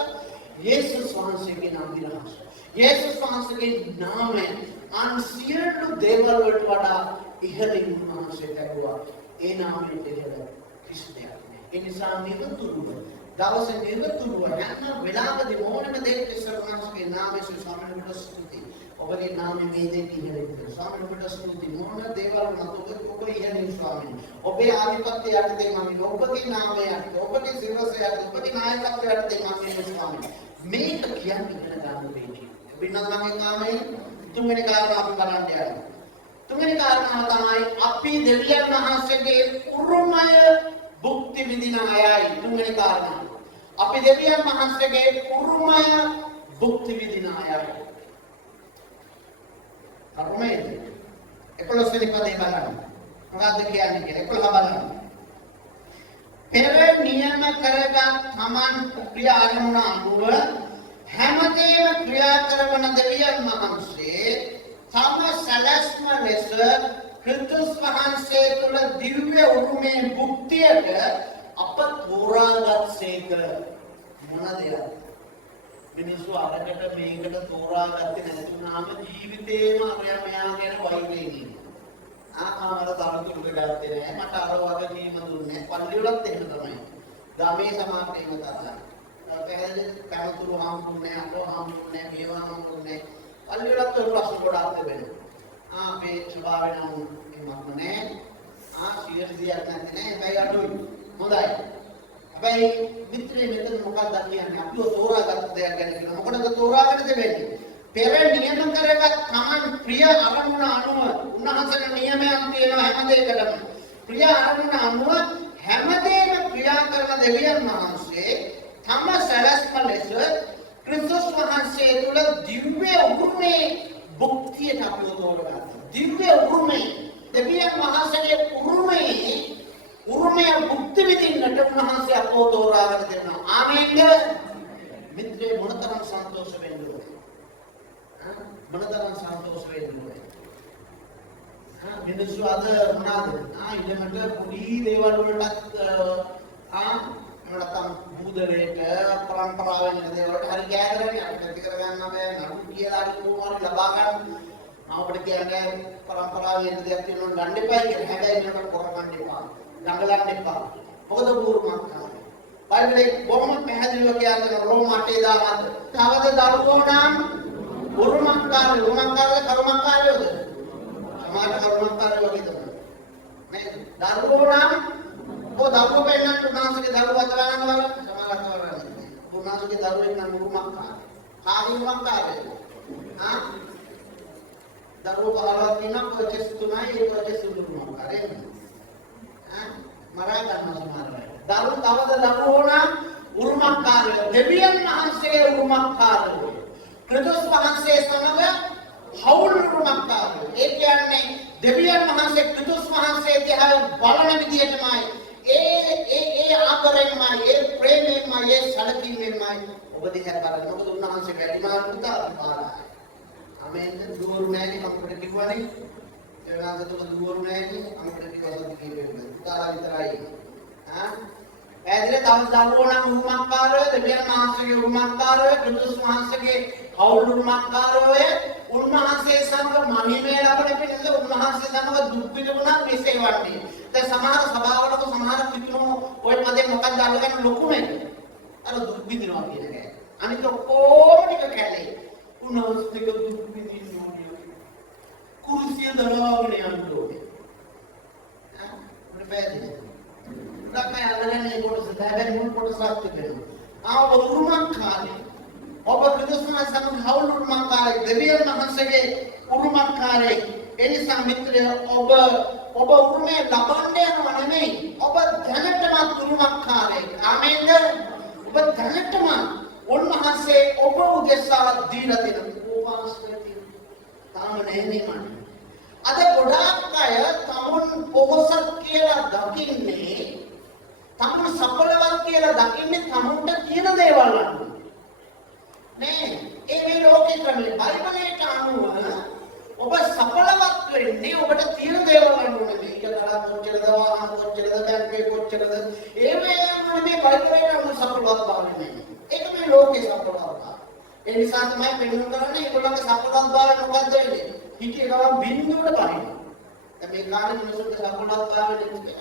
යේසුස් වහන්සේගේ අභිරහස. යේසුස් වහන්සේගේ නාමය අන් සියලු දේවල් වලට වඩා ඉහළින් වහන්සේ ලැබුවා. ඒ නාමයට ඉහළ කිසිදු දෙයක් නැහැ. ඒ නිසා නිරතුරුව දවසේ නිරතුරුව යන වෙලාවදී ඕනම දෙයක ඉස්සරහාගේ නාමයේ සම්මානයට ස්තුති. ඔබගේ නාමය මේ දෙක ඉහළින් සම්මානයට ස්තුති. මොන දේවල් මත ඔබ ඉහළින් ස්වාමීනි. ඔබේ ආධිපත්‍ය යටතේ මම ඔබගේ නාමය යටතේ ඔබගේ සිරස යටතේ ඔබගේ නායකත්වය යටතේ මම ස්වාමීනි. මේක කියන්නේ ඉගෙන ගන්න වෙන්නේ. බින්නගමගේ නාමය තුන්වෙනි කාරණා අපි බලන්න යනවා. තුන්වෙනි කාරණාව තමයි අපි දෙවියන් වහන්සේගේ උරුමය භුක්ති විඳින අයයි. තුන්වෙනි කාරණාව. අපි දෙවියන් වහන්සේගේ උරුමය භුක්ති විඳින අයයි. අරුමේ 11 වෙනි පදේ බලන්න. මොකක්ද කියන්නේ කියලා 11 බලන්න. පෙර නියම කරගත් තමන් ක්‍රිය ආරමුණ අනුව හැමදේම ක්‍රියා කරන දෙවියන් වහන්සේ තම සැලැස්ම ලෙස ක්‍රිස්තුස් වහන්සේ තුළ දිව්‍ය උරුමේ භුක්තියට අප තෝරාගත්සේක. මොන දෙයක්? මිනිස්සු අරකට මේකට තෝරාගත්තේ නැතුණාම ජීවිතේම අපයා මෙයා ගැන වෛරේ ඉන්නවා. ආකාර දානතුරු ගත්තේ නැහැ. මට අර වගේ කීම දුන්නේ නැහැ. පල්ලිවලත් එහෙම තමයි. ගමේ සමාජයේ එහෙම තමයි. පැහැදිලි කනතුරු හම්බුන්නේ නැහැ. අපෝ හම්බුන්නේ නැහැ. මේවා හම්බුන්නේ නැහැ. පල්ලිවලත් ප්‍රශ්න ගොඩාක් තිබෙනවා. අපේ ස්වභාවය නම් එහෙමත් නැහැ. 100ක් නැති නෑ. හැබැයි අඩුයි. හොඳයි. හැබැයි මිත්‍රේ මෙතන මොකක්ද කියන්නේ? අපිව තෝරාගත්ත දෙයක් ගැන කියනවා. මොකටද තෝරාගෙන දෙන්නේ? පෙර නියම කරගත් තමන් ප්‍රිය අරමුණ අනුව උන්වහන්සේගේ නියමයන් තියෙනවා හැම දෙයකටම. ප්‍රිය අරමුණ අනුව හැමදේම ක්‍රියා කරන දෙවියන් වහන්සේ තම සැලැස්ම ලෙස ක්‍රිස්තුස් වහන්සේ තුළ දිව්‍ය උරුමේ භුක්තියට අපිව තෝරගත්තා. දිව්‍ය උරුමේ දෙවියන් වහන්සේගේ උරුමය භුක්ති විඳින්නට උන්වහන්සේ අපව තෝරාගෙන දෙනවා. ආමේන්ද? මිත්‍රේ මොනතරම් සන්තෝෂ වෙන්නද? මොනතරම් සන්තෝෂ වේදනද. මිනිස්සු අද මොනවාද? ඊළඟට පොඩි දේවල් වලටත් නැත්නම් බුදලේට පරම්පරාවෙන් එන දේවල්ට හරි ගෑදරන්නේ අපිට ඇති කරගන්න බෑ. නඩු කියලා හරි කොහොමද ලබා ගන්න. අපිට කියන්නේ පරම්පරාවේ එන දෙයක් තියෙනවා ගන්න එපා කියලා. හැබැයි මේකට කරගන්න එපා. දඟලන්න එපා. මොකද බూరుමක්කාරය. බයිබලයේ බොහොම පැහැදිලිව කියන්නේ රෝම 8:14. තවද දරුවෝ නම් බూరుමක්කාරය, රෝමක්කාරය කර්මක්කාරයෝද? සමාජ කර්මක්කාරයෝ වගේ තමයි. මේ දරුවෝ නම් දරුවෝ පෙන්නන්න උන්වහන්සේගේ දරුවෝ අත ගන්න බලන්න සමාජ කරන්නේ. උන්වහන්සේගේ දරුවෙක් නම් බూరుමක්කාරය. ආදීමක්කාරය. දරුවෝ පහළක් ඉන්න කොච්චස් තුනයි ඒ කොච්චස් බూరుමක්කාරය. මරා ගන්න සමානයි. තවද දරුවෝ නම් උරුමකාරයෝ, දෙවියන් වහන්සේගේ උරුමකාරයෝ, ක්‍රිස්තුස් වහන්සේ සමග හවුල් උරුමකාරයෝ. ඒ කියන්නේ දෙවියන් වහන්සේ ක්‍රිස්තුස් වහන්සේ දිහා බලන විදියටමයි ඒ ආදරයෙන්මයි ඒ ප්‍රේමයෙන්මයි ඒ සැලකීමෙන්මයි ඔබ දිහා බලන. මොකද උන්වහන්සේ වැඩිමාල් පුතා පාරයි. ආමෙන්. දුවරු නැණි අපිට කිව්වනේ. ඒ වගේ දුවරු නැණි අපිට කිව්වද කියන්නේ. පුතාලා විතරයි. ඇදලා තව දරුවෝ නම් උරුමකාරයෝ, දෙවියන් වහන්සේගේ උරුමකාරයෝ, ක්‍රිස්තුස් වහන්සේගේ හවුල් උරුමකාරයෝ, උන්වහන්සේ සමග මහිමේ ලබන පිණිස උන්වහන්සේ සමග දුක් විඳුණා මෙසේ වන්නේ. දැන් සමහර සභාවලක සමහර පිටුනෝ ඔය පදේ මොකක්ද අල්ලගෙන ලොකුමයි. අර දුක් විඳිනවා කියන එක. අනිත් ඔක්කොම ටික කැලේ. උන්වහන්සේ දුක් විඳිනවා. කුරුසිය දරාගෙන යන්න ඕනේ. මොකද බැහැ. ලක්මයි අල්ලන්නේ කොටස දැන් මුල් කොටසක් තිබෙනවා. උරුමකාරය. ඔබ ක්‍රිස්තුස් සමග හවුල් උරුමකාරය, දෙවියන් වහන්සේගේ උරුමකාරය. ඒ නිසා මිත්‍රයෝ ඔබ උරුමේ ලබන්න යනව නෙමෙයි. ඔබ දැනටමත් උරුමකාරයෙක්. ආමේන්ද? ඔබ දැනටම උන්වහන්සේ ඔබ උදෙසා දීලා දෙන උපවාසකතිය. තාම නෙමෙයි. අද ගොඩාක් අය තමුන් පොහොසත් කියලා දකින්නේ, තමුන් සඵලවත් කියලා දකින්නේ තමුන්ට තියෙන දේවල් අනුව. නේ ඒ ලෝකේ ක්‍රමයේ බයිබලයට අනුව ඔබ සඵලවත් වෙන්නේ ඔබට තියෙන දේවල් අනුව නෙමෙයි. කියලා කොච්චරද වාහන කොච්චරද බැංකුවේ කොච්චරද ඒ වේම මේ බයිබලයට අනුව සඵලවත් බවන්නේ. ඒක මේ ලෝකේ සඵලවත්. ඒ නිසා තමයි පෙන්වන්න කරන්නේ ඒගොල්ලන්ගේ සඵලවත් බව මොකද්ද වෙන්නේ? හිතේ ගමන් බින්දුවට පරිණ. දැන් මේ කාලේ මිනිස්සුන්ට සඵලවත් බව වෙන්නේ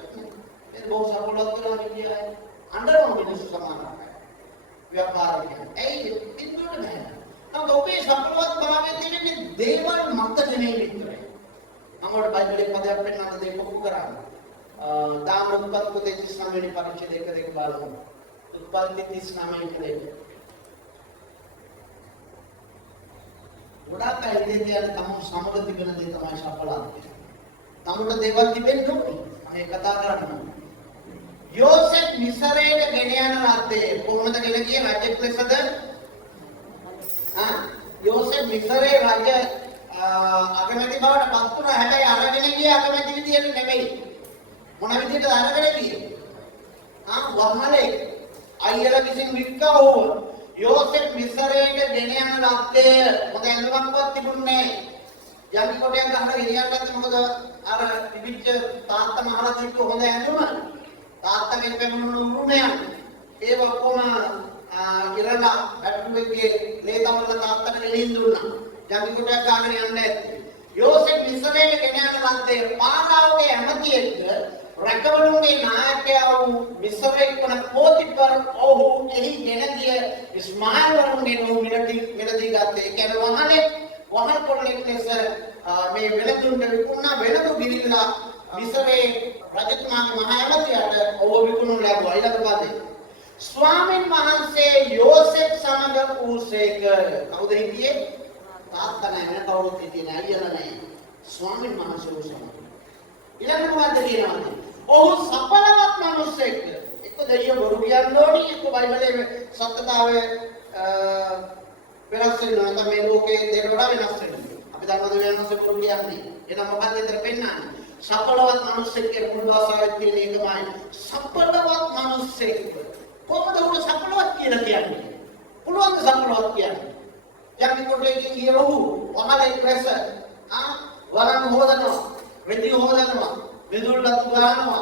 ඒ බොහෝ සඵලවත් කරනවා කියන්නේ අnder මිනිස්සු සමානයි. ව්‍යාපාරිකයන්. ඒ බින්දුවට නැහැ. නමුත් ඔබේ සඵලවත් භාවයේ තියෙන්නේ දේවල් මත නෙමෙයි විතරයි. අමෝඩ බයිබලයේ පදයක් පෙන්නන්න දෙයක් කොහොම කරන්නේ? දාන උත්පත්ති පොතේ 39 වෙනි පරිච්ඡේදයක දෙක බලමු. උත්පත්ති 39 එක. ගොඩාක් අය ඉන්නේ තම සමග තිබෙන දේ තමයි සඵලත්වය. තමුන්ට දේවල් තිබෙන්න ඕනේ. මම කතා කරන්නේ. යෝසෙෆ් මිසරයට ගෙන යන රටේ කොහොමද ගෙන ගියේ රජෙක් ලෙසද? යෝසෙෆ් මිසරේ රජ අගමැති බවට පත් වුණා. හැබැයි අරගෙන ගියේ අගමැති විදියට නෙමෙයි. මොන විදියටද අරගෙන ගියේ? වහලේ අයියලා විසින් වික්කවුවා. යෝසෙෆ් මිසරයට ගෙන යන රටේ මොකද ඇඳුමක්වත් තිබුණේ නැහැ. යටි කොටයක් ගහලා ගෙනියන්න ගත්තේ මොකද අර පිපිච්ච තාත්තා මහරජෙක් හොඳ ඇඳුම තාත්තගෙන් පෙමුණු උරුමයන් ඒ ඔක්කොම ඉරලා බැටුවෙගේ ලේ තමල තාත්තට ගෙනින් දුන්නා. යටි කොටයක් ගහගෙන යන්න ඇත්තේ. යෝසෙෆ් මිසරයට ගෙන යන රටේ පාරාවගේ ඇමතියෙක් රැකවලුන්ගේ නායකයා වූ මිසරෙක් වන පොතිපර් ඔහු එහි ගෙන ගිය ඉස්මායිල් වරුන්ගේ නෝ මිලදී ගත්තේ. ඒ කියන්නේ වහල් කොල්ලෙක් ලෙස මේ වෙළඳුන් විකුණන වෙළඳු ගිරිල්ලා මිසරේ රජතුමාගේ මහා ඇමතියට ඔහු විකුණු ලැබුවා. ඊළඟ පදේ ස්වාමීන් වහන්සේ යෝසෙෆ් සමග වූසේක. කවුද හිටියේ? තාත්තා නැහැ, කවුරුත් හිටියේ නැහැ, අයියලා නැහැ. ස්වාමීන් වහන්සේ වූ සමග. ඊළඟ මොකද්ද කියනවාද? ඔහු සඵලවත් මිනිසෙක්. එක්ක දෙයියෝ බොරු කියන්න ඕනි, එක්ක බයිබලයේ සත්‍යතාවය වෙනස් වෙනවා. නැත්නම් මේ ලෝකයේ දේවල් වෙනස් වෙනවා. අපි දන්නවද වෙනස් බොරු කියන්නේ? එහෙනම් මොකද්ද විතර පෙන්නන්නේ? සඵලවත් මිනිසෙක් කියන මුල් භාෂාවෙත් තියෙන එකමයි. සඵලවත් මිනිසෙක්. කොහොමද උඹ සඵලවත් කියලා කියන්නේ? පුළුවන් සඵලවත් කියන්නේ? යම් කොටේකින් ගිය බහු වහලේ ප්‍රෙස වරන් හොදනවා වෙඩි හොදනවා විදුලත් ගන්නවා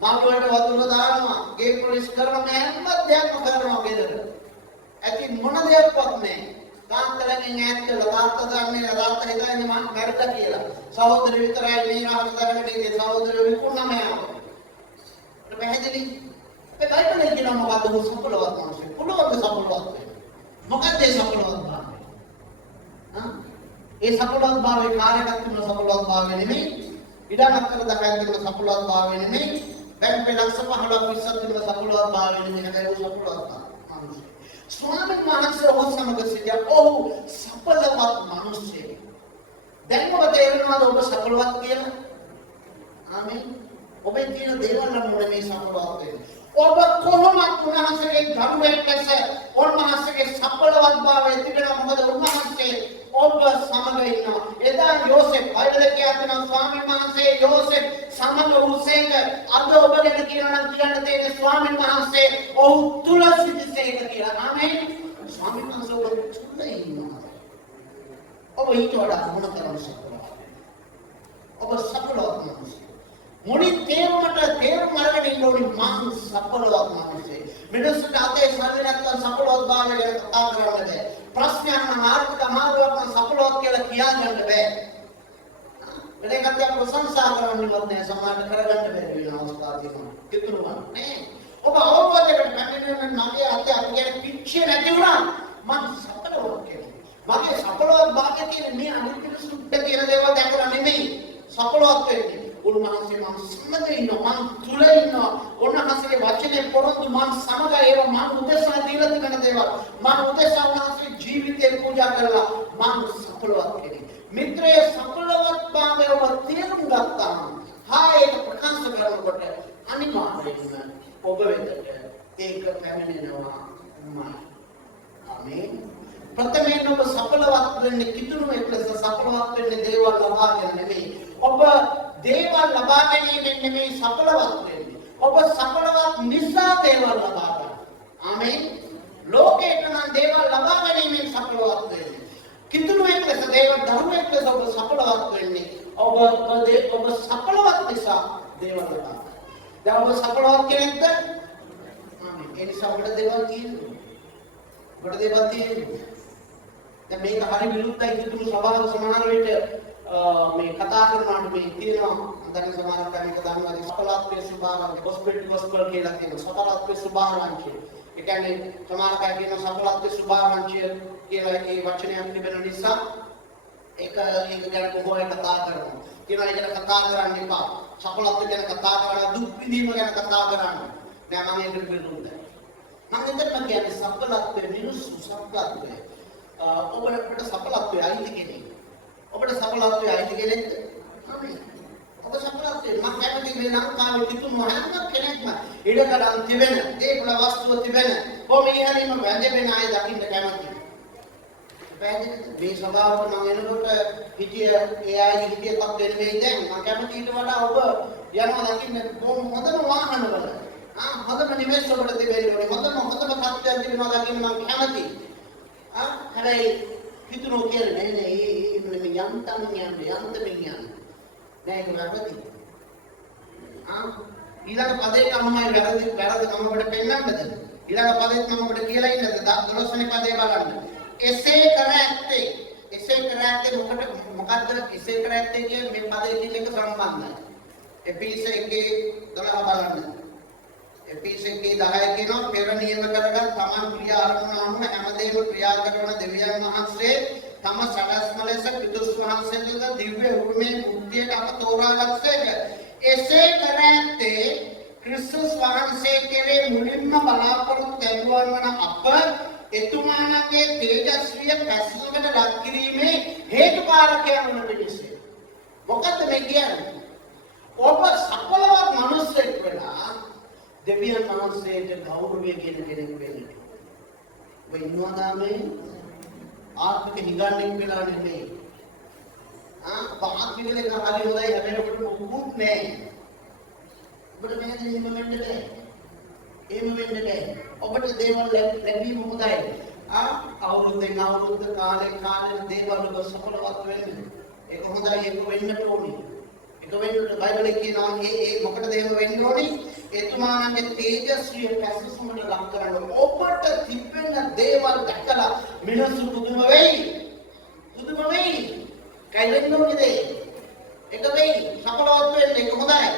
මාළු වලට වතුර දානවා ගේ පොලිස් කරනවා හැම දෙයක්ම කරනවා ගෙදර ඇති මොන දෙයක්වත් නැහැ කාන්තරෙන් ඈත් වෙලා තාත්තගන්නේ තාත්තා හිතන්නේ මම මැරෙද්ද කියලා සහෝදර විතරයි මේ රහස කරගෙන ඉන්නේ සහෝදර විකුණනම යනවා ඒක පැහැදිලි ඒ බයිබලයේ කියන මොකද්ද සපලවත් මිනිස්සු පුළුවන් සපලවත් වෙන්න මොකක්ද ඒ සපලවත් භාවය ඒ සපලවත් භාවයේ කාර්යයක් තුන සපලවත් භාවය නෙමෙයි ඉඩමක් කර දක්වන තුන සපලවත් භාවය නෙමෙයි බැංක් පෙළක්ස 15ක් 20ක් තුන සපලවත් භාවය නෙමෙයි හැබැයි සපලවත් මිනිස්සු ස්වාමීන් වහන්සේ ඔහු සමග සිටියා ඔහු සපලවත් මිනිස්සෙක් දැන් ඔබ තේරෙනවද ඔබ සපලවත් කියලා ආමේන් ඔබේ තියෙන දේවල් නම් මේ සපලවත් වෙන්නේ ඔබ කොහොමද උන්වහන්සේගේ ධර්මයෙන් දැස උන්වහන්සේගේ සපලවත් භාවය තිබෙන මොකද උන්වහන්සේ ඔබ සමග ඉන්නවා එදා යෝසෙෆ් බයිබලයේ කියන ස්වාමීන් වහන්සේ යෝසෙෆ් සමග උසේක අද ඔබ ගැන කියනවා නම් කියන්න තියෙන ස්වාමීන් වහන්සේ ඔහු තුල සිටිසේක කියලා ආමේන් ස්වාමීන් වහන්සේ ඔබ තුල ඉන්නවා ඔබ ඊට වඩා මොන තරම් සපලවත් ඔබ සපලවත් මිනිස්සු මුලින් තේරුම් අරගෙන ඉන්න ඕනේ මං සපලවත් මිනිස්සේ. මිනිස්සුන්ට අතේ සල්ලි නැත්තම් සපලවත් භාවය ගැන කතා කරන්න බෑ. ප්‍රශ්නයක් නම් ආර්ථික අමාරුවක් නම් සපලවත් කියලා කියාගන්න බෑ. ඒකත් අපි ප්‍රශංසා කරන්නවත් නෑ සමාජ කරගන්න බැරි වෙන අවස්ථා තියෙනවා. කිතුරුවා නේ. ඔබ අවබෝධයකට පැමිණෙන්න මගේ අතේ අපි ගැන පිච්චේ නැති වුණා මං සපලවත් කෙනෙක්. මගේ සපලවත් භාවය කියන්නේ මේ අනිත් මිනිස්සුන්ට කියන දේවල් දැකලා නෙමෙයි සපලවත් වෙන්නේ. උන්වහන්සේ මම සමග ඉන්නවා මම තුල ඉන්නවා උන්වහන්සේගේ වචනේ පොරොන්දු මම සමග ඒවා මම උදෙසා දීලා තිබෙන දේවල් මම උදෙසා උන්වහන්සේ ජීවිතේ පූජා කරලා මම සඵලවත් කෙනෙක් මිත්‍රයේ සඵලවත් භාවය ඔබ තේරුම් ගත්තා ඒක ප්‍රකාශ කරනකොට අනිවාර්යයෙන්ම ඔබ වෙතට ඒක පැමිණෙනවා ආමේන් ප්‍රථමයෙන් ඔබ සඵලවත් වෙන්නේ කිතුණු එක්ලස සඵලවත් වෙන්නේ දේවල් ලබාගෙන නෙමෙයි ඔබ දේවල් ලබා ගැනීමෙන් නෙමෙයි සඵලවත් වෙන්නේ. ඔබ සඵලවත් නිසා දේවල් ලබා ගන්න. ආමේන්. ලෝකේට නම් දේවල් ලබා ගැනීමෙන් සඵලවත් වෙන්නේ. කිතුණු එක්ලස දේවල් ධර්මයක් ලෙස ඔබ සඵලවත් වෙන්නේ. ඔබ සඵලවත් නිසා දේවල් ලබා ගන්න. දැන් ඔබ සඵලවත් කෙනෙක්ද? ආමේන්. ඒ නිසා ඔබට දේවල් තියෙනවා. ඔබට දේවල් තියෙනවා. දැන් මේක හරි විරුද්ධයි කිතුණු ස්වභාව සමාන වෙට මේ කතා කරනවාට මේ තියෙනවා අන්තර්ගත සමානකම් එක දන්නවා සඵලත්වයේ ස්වභාවය ගොස්පල් කියලා කියනවා සඵලත්වයේ ස්වභාවය ඒ කියන්නේ සමානකම් කියන සඵලත්වයේ ස්වභාවය කියලා ඒ වචනයක් තිබෙන නිසා ඒක ගැන කොහොමද කතා කරනවා කියලා ඒක කතා කරන්න එපා සඵලත්වය ගැන කතා කරලා දුක් විඳීම ගැන කතා කරන්න දැන් මම ඒකට විරුද්ධයි මම හිතන්නේ කියන්නේ සඵලත්වයේ මිනිස්සු සඵලත්වයේ ඔබට සඵලත්වයේ අයිති කෙනෙක් ඔබට සඵලත්වයේ අයිති කෙනෙක්ද? ආමේන්. ඔබ සඵලත්වයේ මම කැමති මේ ලංකාවේ තිබුණු හැම කෙනෙක්ම ඉඩකඩම් තිබෙන, දේපල වස්තුව තිබෙන, කොහොම ඉහළින්ම වැඳෙන අය දකින්න කැමතියි. මේ ස්වභාවයට මම එනකොට හිතිය ඒ අයගේ හිතිය තත්ත්වෙ නෙමෙයි දැන් මම කැමති ඊට වඩා ඔබ යනවා දකින්න කොහොම හොඳම වාහනවල. හොඳම නිවෙස් වලට තිබෙන්න ඕනේ. හොඳම තත්ත්වයක් තිබෙනවා දකින්න මම කැමතියි. හැබැයි පිටුනෝ කියන්නේ නෑ මේ යන්තම් යන්නේ නෑ ඒක වැරදි. ඊළඟ පදේ කමමයි වැරදි කම අපිට පෙන්වන්නද? ඊළඟ පදේත් මම අපිට කියලා ඉන්නද? 12 වෙනි පදේ බලන්න. එසේ කර ඇත්තේ මොකද්ද එසේ කර ඇත්තේ කියන්නේ මේ පදේ කියන එක සම්බන්ධයි. එපිස එකේ 12 බලන්න. එපිස එකේ 10 කියනවා පෙර නියම කරගත් තමන් ක්‍රියා අරමුණ අනුව හැමදේම ක්‍රියා කරන දෙවියන් වහන්සේ තම සකස්ම ලෙස පිටුස් වහන්සේට දිව්‍ය උරුමේ බුද්ධියට අප තෝරාගත්සේක. එසේ කර ඇත්තේ ක්‍රිස්තුස් වහන්සේ කෙරේ මුලින්ම බලාපොරොත්තු දැරුවන් වන අප එතුමාණන්ගේ තේජස්විය පැසීමට ලක් කිරීමේ හේතුකාරකයන් වන පිණිස. මොකද්ද මේ කියන්නේ? ඔබ සඵලවත් මිනිසෙක් වෙලා දෙවියන් වහන්සේට ගෞරවය කියන කෙනෙක් වෙන්න. ඔබ ඉන්නවද මේ ආත්මික හිඟන්නෙක් වෙලා නෙමෙයි. ආත්මික දෙක හරි හොඳයි හැබැයි ඔබට මොකුත් නැහැ. ඔබට මෙහෙම වෙන්න බෑ. එහෙම වෙන්න බෑ. ඔබට දේවල් ලැබීම හොඳයි. අවුරුද්දෙන් අවුරුද්ද කාලේ දේවල් වල සඵලවත් වෙන්නේ. ඒක හොඳයි, ඒක වෙන්නට ඕනේ. ඒක වෙන්නට බයිබලයේ කියනවා ඒ මොකටද එහෙම වෙන්න ඕනේ? එතුමාගේ තේජස්විය පැසසුමට ලක් කරන්න. ඔබට තිබෙන දේවල් දැකලා මිනිස්සු පුදුම වෙයි. පුදුම වෙයි. කයි වෙන්න ඕනේද? ඒක වෙයි. සඵලවත් වෙන්න ඒක හොඳයි.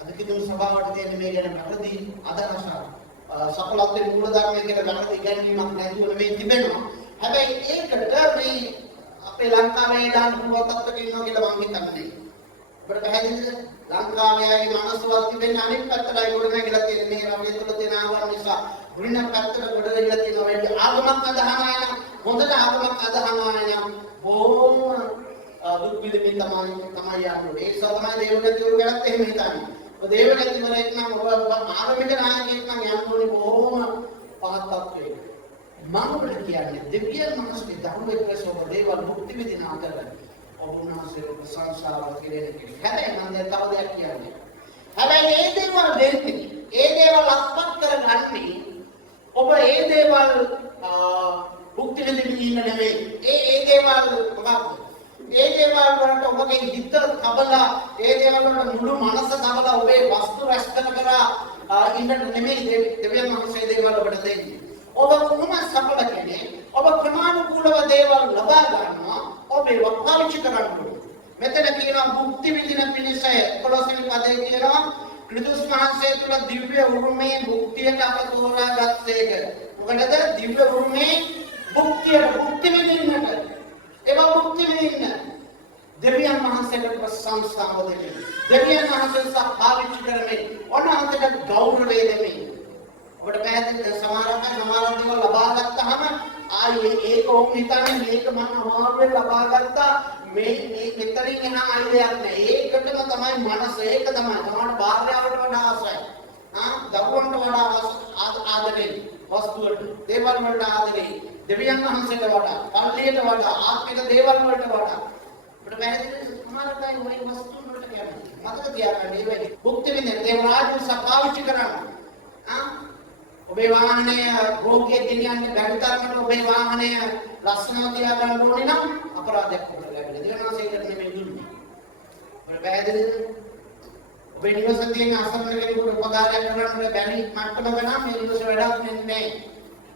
අද කිතුම් සභාවට තියෙන මේ ගැන වැරදි අදහසක්. සඵලත්වයේ මූලධර්මය කියන වැරදි ඉගැන්වීමක් නැතුව නෙමෙයි තිබෙනවා. හැබැයි ඒකට මේ අපේ ලංකාවේ දාන පුරවතත්වක ඉන්නවා කියලා මම හිතන්නේ. අපිට පැහැදිලිද? ලංකාවේ මනසවත් තිබෙන්නේ අනිත් පැත්තටයි ගොඩ නැගිලා තියෙන මේ රටේ තුල තියෙන ආගම නිසා වෙන පැත්තට ගොඩ නැගිලා තියෙනවා. වැඩි ආගමක් අදහනවා නම් හොඳට ආගමක් අදහනවා නම් බොහොම දුක් විඳින්න තමයි යන්නේ. ඒ නිසා තමයි දේවගතිවරු ගැනත් එහෙම හිතන්නේ. දේවගතිවරයෙක් නම් ඔබ ආගමික නායකයෙක් නම් යන්න ඕනේ බොහොම පහත් තත්ත්වයක. මම ඔබට කියන්නේ දෙවියන් මනසේ ධර්මයේ ප්‍රසව දේවල් මුක්ති විදින අතර ඔබුන්වහන්සේ ප්‍රශංසාව කෙරෙන කෙනෙක්. හැබැයි මම දැන් තව දෙයක් කියන්නේ. හැබැයි මේ දේවල් දෙන්නේ, ඒ දේවල් අත්පත් කරගන්නේ ඔබ ඒ දේවල් මුක්ති විදින ඉන්න නෙවෙයි. ඒ දේවල් මොකක්ද? ඒ දේවල් වලට ඔබගේ හිත තබලා, ඒ දේවල් වලට මුළු මනස තබලා ඔබේ වස්තු රැස් කරලා ඉන්නට නෙමෙයි දෙවියන් වහන්සේ දේවල් ඔබට දෙන්නේ. ඔබ කොහොම සඵල කෙනෙක්, ඔබ ක්‍රමානුකූලව දේවල් ලබා ගන්නවා, ඔබ ඒව පාවිච්චි කරන්න ඕනේ. මෙතන කියනවා මුක්ති විඳින පිණිස කොලොසෙනි පදේ කියනවා ක්‍රිස්තුස් වහන්සේ තුළ දිව්‍ය උරුමයේ මුක්තියට අප තෝරාගත්තේක. මොකටද? දිව්‍ය උරුමයේ මුක්ති විඳින්නට. ඒවා මුක්ති විඳින්න. දෙවියන් වහන්සේට ප්‍රශංසාව දෙමින්, දෙවියන් වහන්සේට පාවිච්චි කරමින්, ඔන්නහන්සේට ගෞරවය දෙමින්. ඔබට පැහැදිලිද? සමහර දේවල් ලබා ගත්තාම ආයේ ඒක ඕම් හිතන්නේ මේක මම අමාරුවෙන් ලබා ගත්තා, මේ මෙතනින් එන ආයයක් නෑ. ඒකටම තමයි මනස, ඒක තමයි තමයි භාර්යාවට වඩා ආසයි. දරුවන්ට වඩා ආදරේ, වස්තුවට, දේවල් වලට ආදරේ, දෙවියන් වහන්සේට වඩා, පල්ලියට වඩා, ආත්මික දේවල් වලට වඩා. ඔබට පැහැදිලිද? සමහරටයි ওই වස්තුන් වලට කැමති. මතක තියාගන්න මේ වැඩි. භුක්ති විඳින ඒ රාජ්‍ය සපාවිච්චි කරන්න. ඔබේ වාහනය රෝගියෙක් ගෙනියන්න බැරි තරමට ඔබේ වාහනය ලස්සනව තියාගන්න ඕනේ නම් අපරාධයක් කොට ලැබෙනවා. දෙවනාසයකට නෙමෙයි දුන්නේ. ඔබ පැහැදිලිද? ඔබේ නිවසේ තියෙන අසරණ කෙනෙකුට උපකාරයක් කරන්න බැරි මට්ටමක නම් මේ නිවසේ වැඩක් වෙන්නේ නැහැ.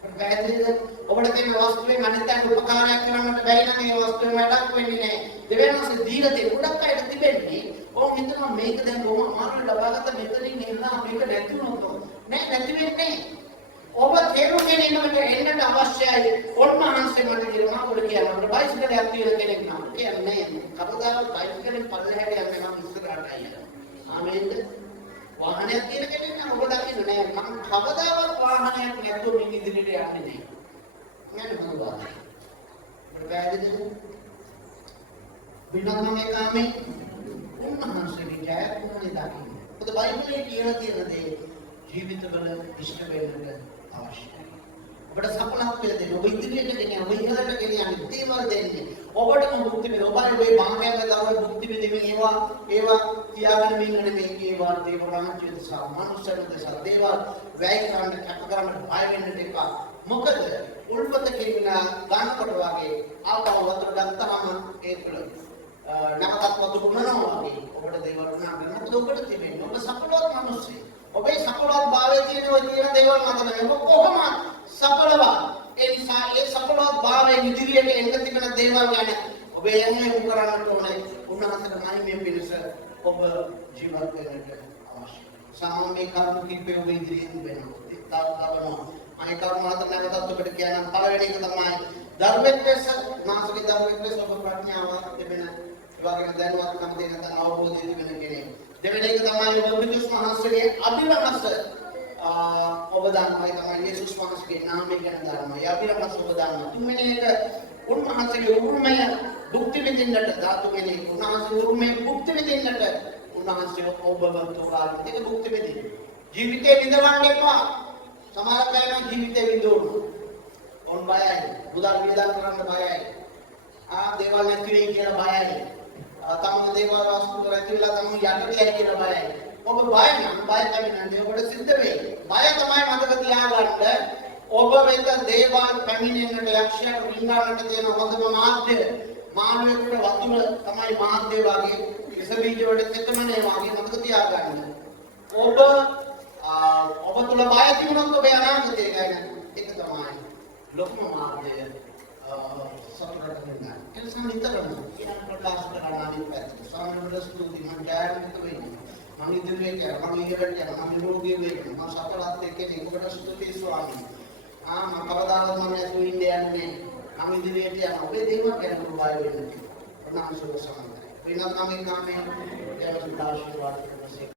ඔබ පැහැදිලිද? ඔබට තියෙන වස්තුවෙන් අනිත් අයට උපකාරයක් කරන්නට බැරි නම් මේ වස්තුවෙන් වැඩක් වෙන්නේ නැහැ. දෙවනාසෙ දීලා තියෙන ගොඩක් අයට තිබෙන්නේ ඔව් හිතනවා මේක දැන් බොහොම අමාරුවෙන් ලබාගත්ත මෙතනින් එන්න මේක නැති වුණොත් නෑ නැති වෙන්නේ. ඔබ තේරුම්ගෙන එන්නට අවශ්‍යයි. ඔන්නහන්සේ මට කියනවා ඔබ කියනවා අපිට බයිසිකලයක් තියෙන කෙනෙක් නම් කියන්නේ කවදාවත් බයිසිකලෙන් පල්ලෙහාට යන්න නම් ඉස්සරහට අයියලා. ආමේන්ද? වාහනයක් තියෙන කෙනෙක් නම් ඔබ දකින්න නෑ මම කවදාවත් වාහනයක් නැතුව මින් ඉදිරියට යන්නේ නෑ. මම හොඳවා. ඔබ පැහැදිලිද? විනෝදමේ කාමේ උන්වහන්සේගේ ජයග්‍රහණය දකින්න. ඔබ බයිබලයේ කියන දේ ජීවිතවල ඉෂ්ට වෙන්නට අවශ්‍යයි. ඔබට සඵලත්වය දෙන්න, ඔබ ඉදිරියට ගෙනියන්න, ඔබ ඉහළට ගෙනියන්න දේවල් දෙන්නේ. ඔබටම මුක්ති විඳින්න, ඔබයි ඔබේ භාගයක දරුවෝ මුක්ති විඳින්න ඒවා තියාගෙන ඉන්න නෙමෙයි. ඒවා දේව රාජ්‍ය දසා, මනුෂ්‍යන දසා දේවල් වැය කරන්න, කැප කරන්න බය වෙන්න එපා. මොකද උල්පත කියන ගන්නකොට වගේ ආපහු වතුර ගත්තාම ඒක නැවතත් වතුර උනනවා වගේ ඔබට දේවල් උනන්න. මොකද ඔබට තිබෙන්නේ ඔබ සඵලවත් මිනිස්සෙක්. ඔබේ සඵලවත් භාවයේ තියෙන දේවල් මත නෙමෙයි. ඔබ කොහොම සඵලව ඒ නිසා ඒ සඵලවත් භාවයේ ඉදිරියට එන්න තිබෙන දේවල් ගැන ඔබේ යන්නේ කරන්නට ඕනේ. උන්වහන්සේට මහිමය පිණිස ඔබ ජීවත් වෙන්නට අවශ්‍යයි. සාමාන්‍ය කර්ම කිපේ ඔබ ඉදිරියෙන් වෙනවා. තවනවා. අනික කර්ම මාත නැවතත් ඔබට කියන්න පළවෙනි එක තමයි ධර්මයේ මානසික ධර්මයේ ඔබ ප්‍රඥාව තිබෙන ඒවාගෙන දැනුවත්කම දෙන තන අවබෝධය තිබෙන කෙනෙක්. දෙවෙනි එක තමයි ඔබ ක්‍රිස්තුස් වහන්සේගේ අභිරහස ඔබ දන්නවා. ඒ තමයි යේසුස් වහන්සේගේ නාමය ගැන දන්නවා. ඒ අභිරහස ඔබ දන්නවා. තුන්වෙනි එක උන්වහන්සේගේ උරුමය භුක්ති විඳින්නට ධාතු කෙනෙක්. උන්වහන්සේ උරුමය භුක්ති විඳින්නට උන්වහන්සේ ඔබව තෝරාගෙන ඒක භුක්ති විඳින්න. ජීවිතේ විඳවන්න එපා. සමහර අය ජීවිතේ විඳවන්න. ඔන් බයයි. බුදුන් විඳන් කරන්න බයයි. දේවල් නැති වෙයි කියලා බයයි. තමගේ දේවල් වස්තු රැකිලා තම යටට යයි කියලා බයයි. ඔබ බය නම් බය කමිනන්නේ ඔබට සිද්ධ වෙයි. බය තමයි මතක තියාගන්න. ඔබ වෙත දේවාන් පැමිණෙන්නට යක්ෂයාට වින්දාන්නට තියෙන හොඳම මාධ්‍ය. මානවයෙකුට වතුර තමයි මාධ්‍ය වගේ. විස බීජ වලට තෙතමනේ වගේ මතක තියාගන්න. ඔබ තුල බය තිබුණොත් ඔබේ අනාගතය ගැන ඒක තමයි ලොකුම මාධ්‍ය. සතුටට වෙන්න. ඒ නිසා නිතරම කියන ප්‍රකාශ කරන අනිත් පැත්ත. සාමාන්‍යයෙන් ස්තුති මම ජයන්ත වෙන්නේ. මම ඉදිරියට යනවා මම ඉහළට යනවා මම නිරෝගී වෙනවා මම සතරත් එක්ක ඒකට ස්තුති ස්වාමී. මම කවදාවත් මම නැතුව ඉන්නේ යන්නේ. මම ඉදිරියට යනවා. ඔබේ දේවල් ගැන බය වෙන්නේ. ප්‍රණාම සුබ සමන්ත. වෙනත් නම් මේ කාමයේ දේව සුභ ආශිර්වාද කරනවා.